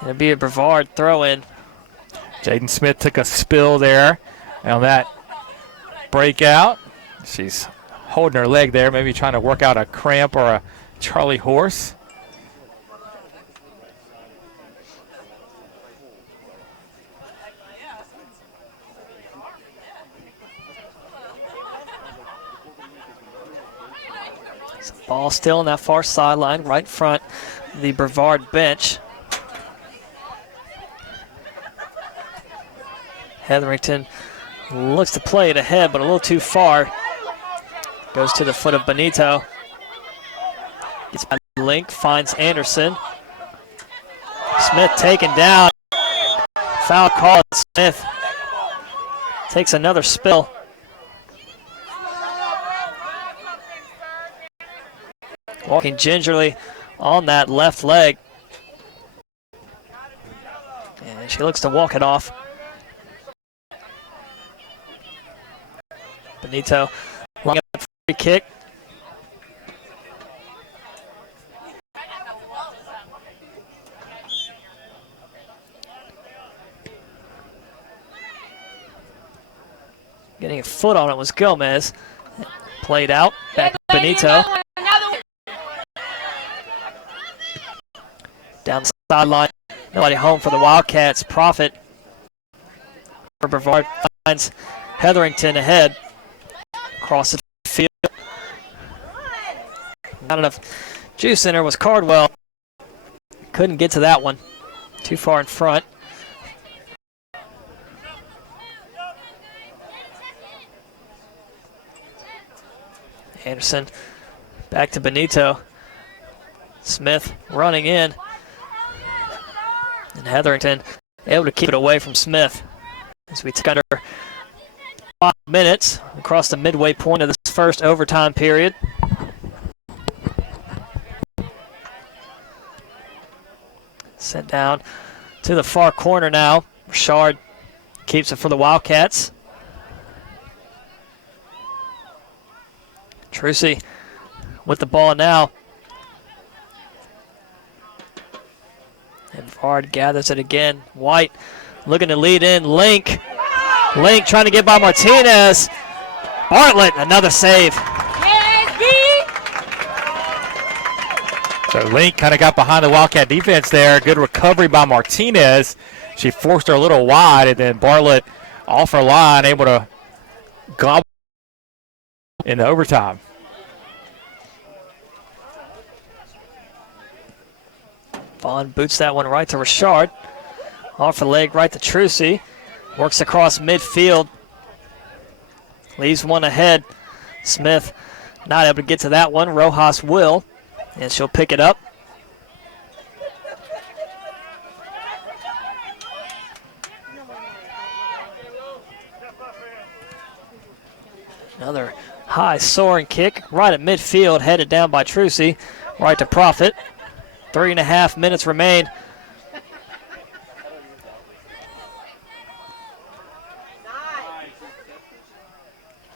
It'll be a Brevard throw-in. Jaden Smith took a spill there on that breakout. She's holding her leg there, maybe trying to work out a cramp or a Charlie horse. Ball still on that far sideline, right in front of the Brevard bench. Hetherington looks to play it ahead, but a little too far. Goes to the foot of Benito. Gets by Link, finds Anderson. Smith taken down. Foul call. Smith takes another spill. Walking gingerly on that left leg. And she looks to walk it off. Benito lining up a free kick. Getting a foot on it was Gomez. Played out. Back to Benito. Down the sideline. Nobody home for the Wildcats. Profit. Brevard finds Hetherington ahead. Across the field. Not enough juice in her was Cardwell. Couldn't get to that one. Too far in front. Anderson back to Benito. Smith running in. And Hetherington able to keep it away from Smith. As we take under 5 minutes across the midway point of this first overtime period. Sent down to the far corner now. Richard keeps it for the Wildcats. Trucy with the ball now. And Brevard gathers it again. White looking to lead in. Link trying to get by Martinez. Bartlett, another save. So Link kind of got behind the Wildcat defense there. Good recovery by Martinez. She forced her a little wide, and then Bartlett off her line, able to gobble in the overtime. Vaughn boots that one right to Richard. Off the leg right to Trucy. Works across midfield. Leaves one ahead. Smith not able to get to that one. Rojas will. And she'll pick it up. Another high soaring kick right at midfield, headed down by Trucy. Right to Profit. 3.5 minutes remain.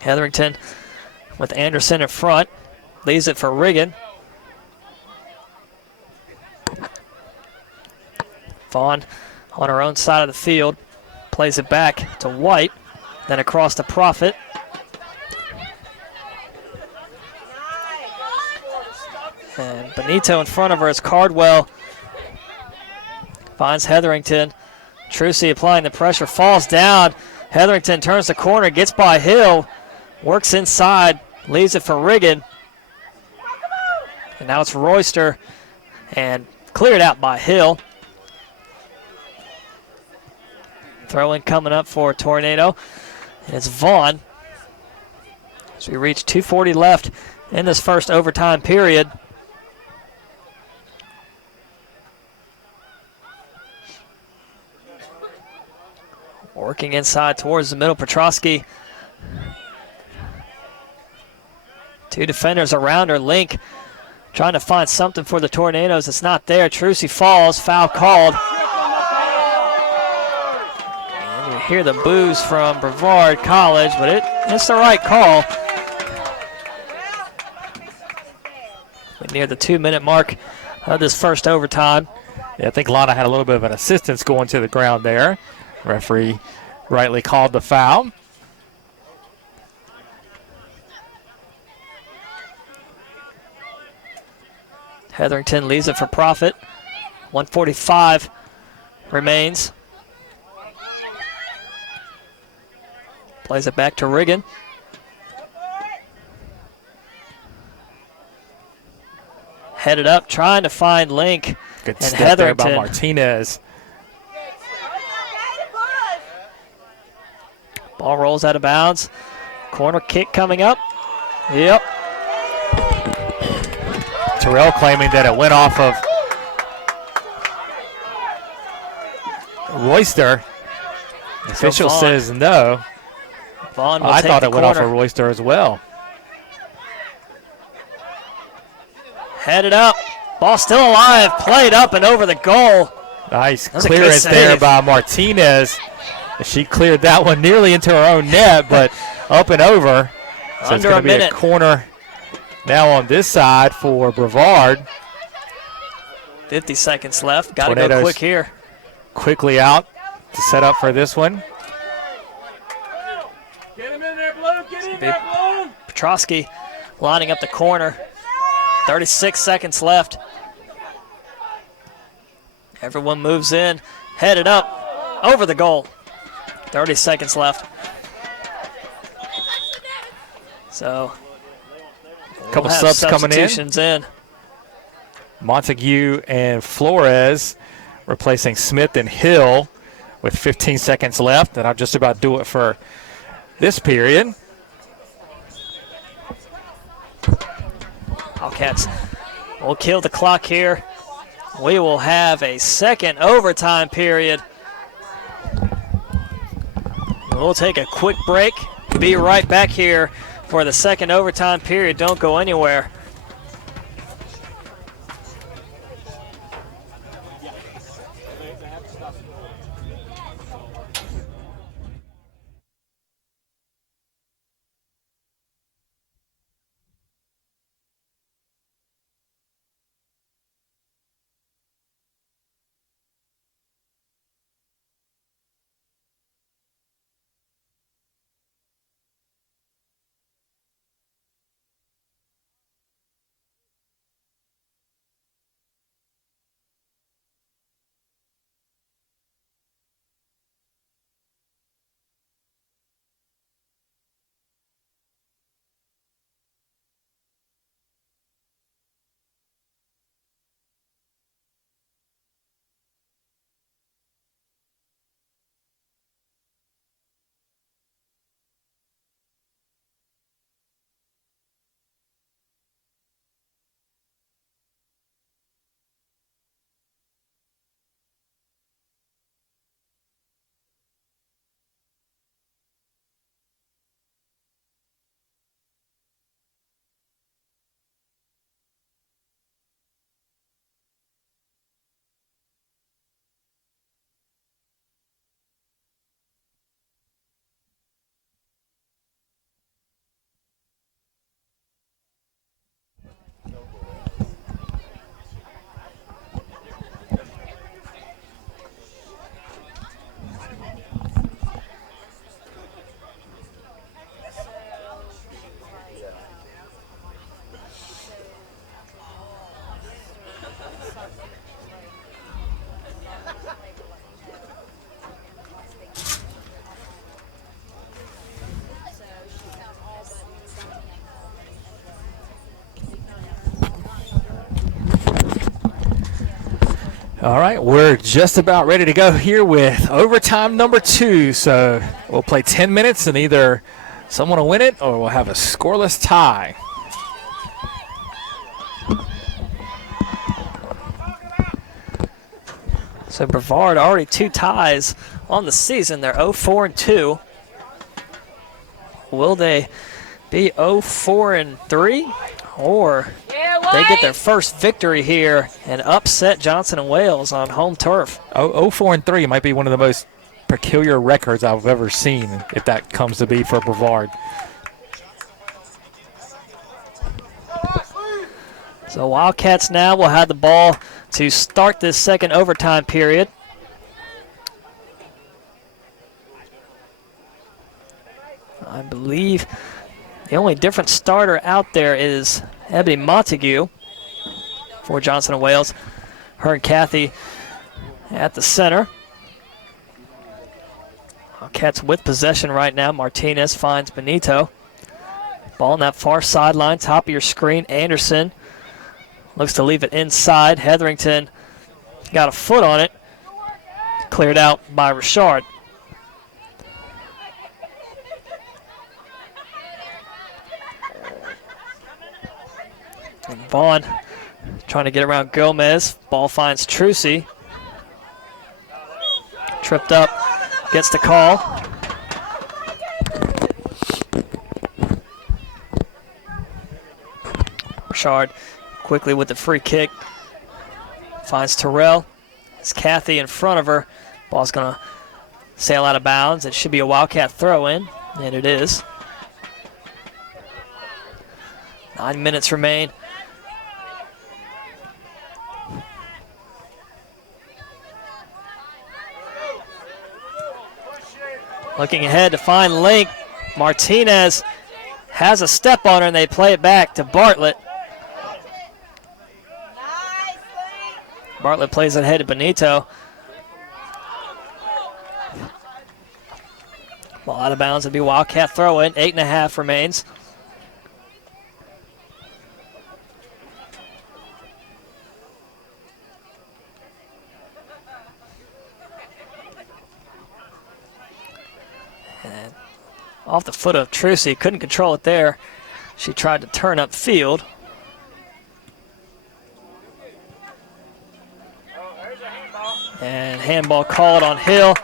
Hetherington with Anderson in front. Leaves it for Riggin. Vaughn on her own side of the field. Plays it back to White. Then across to Profit. And Benito in front of her is Cardwell. Finds Hetherington. Trucy applying the pressure. Falls down. Hetherington turns the corner. Gets by Hill. Works inside. Leaves it for Riggin. And now it's Royster. And cleared out by Hill. Throw-in coming up for Tornado. And it's Vaughn. As we reach 2:40 left in this first overtime period. Working inside towards the middle, Petrosky. Two defenders around her. Link trying to find something for the Tornadoes. It's not there. Trucy falls. Foul called. And you hear the boos from Brevard College, but it's the right call. We're near the 2-minute mark of this first overtime. Yeah, I think Lana had a little bit of an assistance going to the ground there. Referee rightly called the foul. Hetherington leaves it for Profit. 1:45 remains. Plays it back to Riggin. Headed up, trying to find Link. Good and step Hetherington there by Martinez. Ball rolls out of bounds. Corner kick coming up. Yep. Terrell claiming that it went off of Royster. The official says no. Vaughn will I take thought the it went off corner. of Royster as well. Headed up. Ball still alive. Played up and over the goal. Nice That was a good clearance there save. by Martinez. She cleared that one nearly into her own net, but up and over. So it's Under going a to be a minute. corner now on this side for Brevard. 50 seconds left. Got to go Tornadoes. quick here. Quickly out to set up for this one. Get him in there, Blue. Get in there, Blue. Petrosky lining up the corner. 36 seconds left. Everyone moves in. Headed up. Over the goal. 30 seconds left. So, Couple we'll have subs coming in. substitutions in. Montague and Flores replacing Smith and Hill with 15 seconds left. And I'll just about do it for this period. Wildcats will kill the clock here. We will have a second overtime period. We'll take a quick break. Be right back here for the second overtime period. Don't go anywhere. All right, we're just about ready to go here with overtime number 2. So we'll play 10 minutes and either someone will win it or we'll have a scoreless tie. So Brevard already 2 ties on the season. They're 0-4-2. Will they be 0-4-3 or they get their first victory here and upset Johnson and Wales on home turf? 0-4-3 might be one of the most peculiar records I've ever seen, if that comes to be for Brevard. So Wildcats now will have the ball to start this second overtime period. I believe the only different starter out there is Ebony Montague for Johnson and Wales. Her and Kathy at the center. Wildcats with possession right now. Martinez finds Benito. Ball on that far sideline, top of your screen. Anderson looks to leave it inside. Hetherington got a foot on it. Cleared out by Richard. And Vaughn trying to get around Gomez. Ball finds Trucy. Tripped up, gets the call. Richard quickly with the free kick. Finds Terrell. It's Kathy in front of her. Ball's going to sail out of bounds. It should be a Wildcat throw-in, and it is. 9 minutes remain. Looking ahead to find Link. Martinez has a step on her, and they play it back to Bartlett. Bartlett plays it ahead to Benito. Ball out of bounds. It'll be Wildcat throw-in. 8.5 remains. And off the foot of Trucy. Couldn't control it there. She tried to turn up field. And handball called on Hill.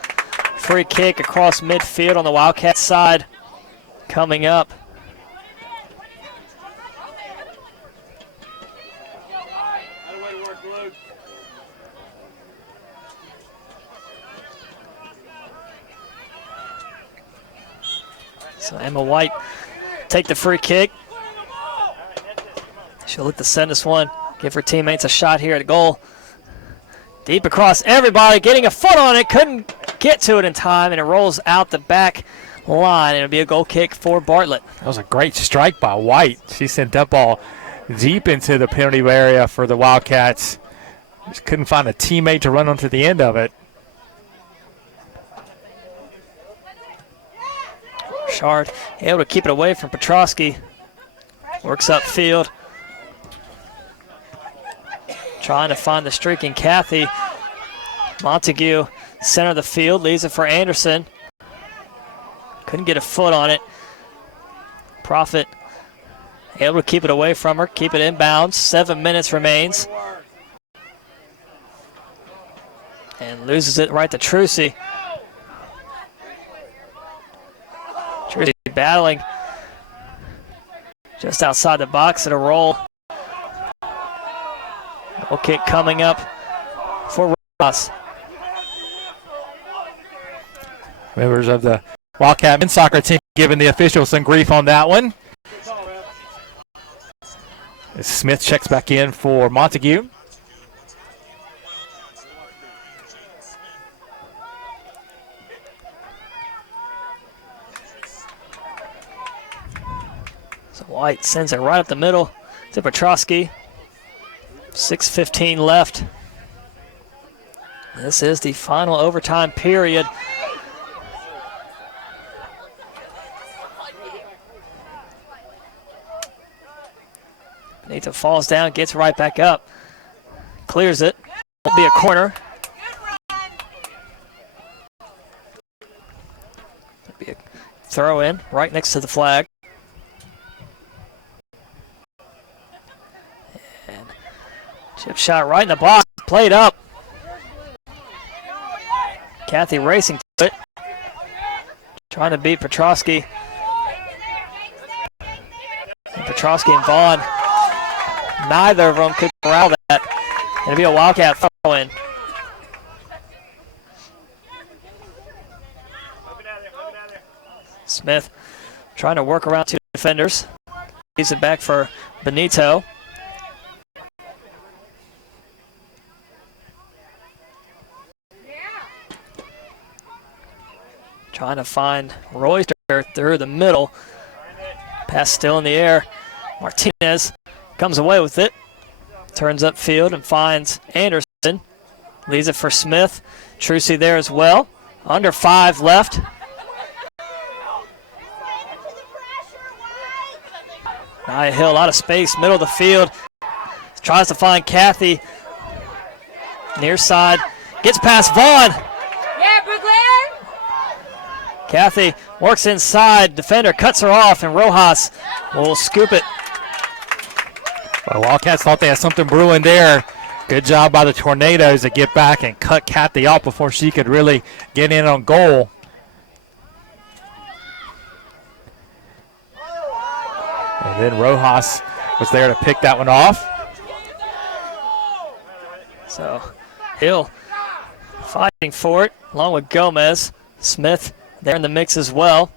Free kick across midfield on the Wildcat side coming up. So Emma White take the free kick. She'll look to send us one. Give her teammates a shot here at goal. Deep across everybody, getting a foot on it. Couldn't get to it in time, and it rolls out the back line. It'll be a goal kick for Bartlett. That was a great strike by White. She sent that ball deep into the penalty area for the Wildcats. Just couldn't find a teammate to run onto the end of it. Shard able to keep it away from Petrosky. Works upfield. Trying to find the streaking Kathy. Montague, center of the field, leaves it for Anderson. Couldn't get a foot on it. Profit able to keep it away from her, keep it inbounds. 7 minutes remains. And loses it right to Trucy. Trucy battling just outside the box at a roll. Goal kick coming up for Ross. Members of the Wildcat men's soccer team giving the officials some grief on that one. As Smith checks back in for Montague. So White sends it right up the middle to Petrosky. 6:15 left. This is the final overtime period. Benito falls down, gets right back up. Clears it. Won't be a corner. It'll be a throw in right next to the flag. Chip shot right in the box, played up. Kathy racing to it. Trying to beat Petrosky. And Petrosky and Vaughn, neither of them could corral that. It'll be a Wildcat throw-in. Smith trying to work around two defenders. Leaves it back for Benito. Trying to find Royster through the middle. Pass still in the air. Martinez comes away with it. Turns upfield and finds Anderson. Leaves it for Smith. Trucy there as well. Under 5 left. Nia Hill, a lot of space, middle of the field. Tries to find Kathy. Near side. Gets past Vaughn. Yeah, Brooklyn! Kathy works inside. Defender cuts her off, and Rojas will scoop it Well, Wildcats thought they had something brewing there. Good job by the Tornadoes to get back and cut Kathy off before she could really get in on goal. And then Rojas was there to pick that one off. So Hill fighting for it along with Gomez. Smith there in the mix as well.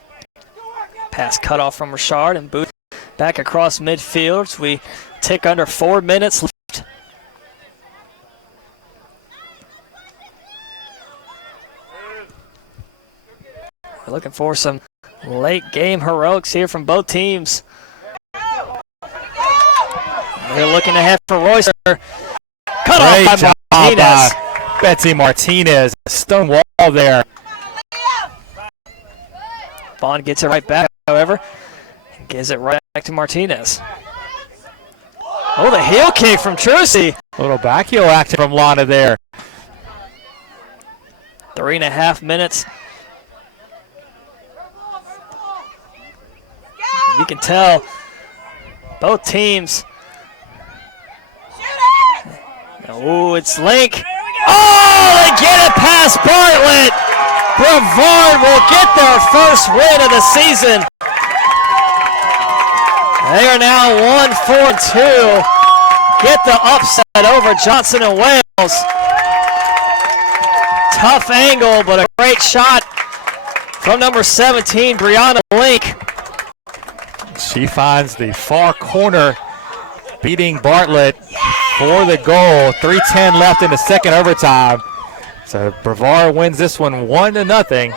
Pass cut off from Richard and Booth back across midfield. So we tick under 4 minutes left. We're looking for some late game heroics here from both teams. They're looking ahead for Royster. Cut Great off job by Martinez. by Betsy Martinez. Stone wall there. Bond gets it right back, however, and gives it right back to Martinez. Oh, the heel kick from Trucy. A little back heel action from Lana there. 3.5 minutes. You can tell both teams. Oh, it's Link. Oh, they get it past Bartlett. Brevard will get their first win of the season. They are now 1-4-2. Get the upset over Johnson and Wales. Tough angle, but a great shot from number 17, Brianna Link. She finds the far corner, beating Bartlett for the goal. 3:10 left in the second overtime. So Brevard wins this one 1-0.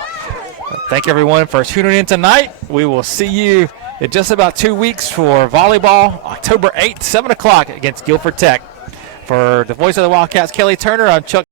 Thank everyone for tuning in tonight. We will see you in just about 2 weeks for volleyball, October 8th, 7 o'clock against Guilford Tech. For the voice of the Wildcats, Kelly Turner, I'm Chuck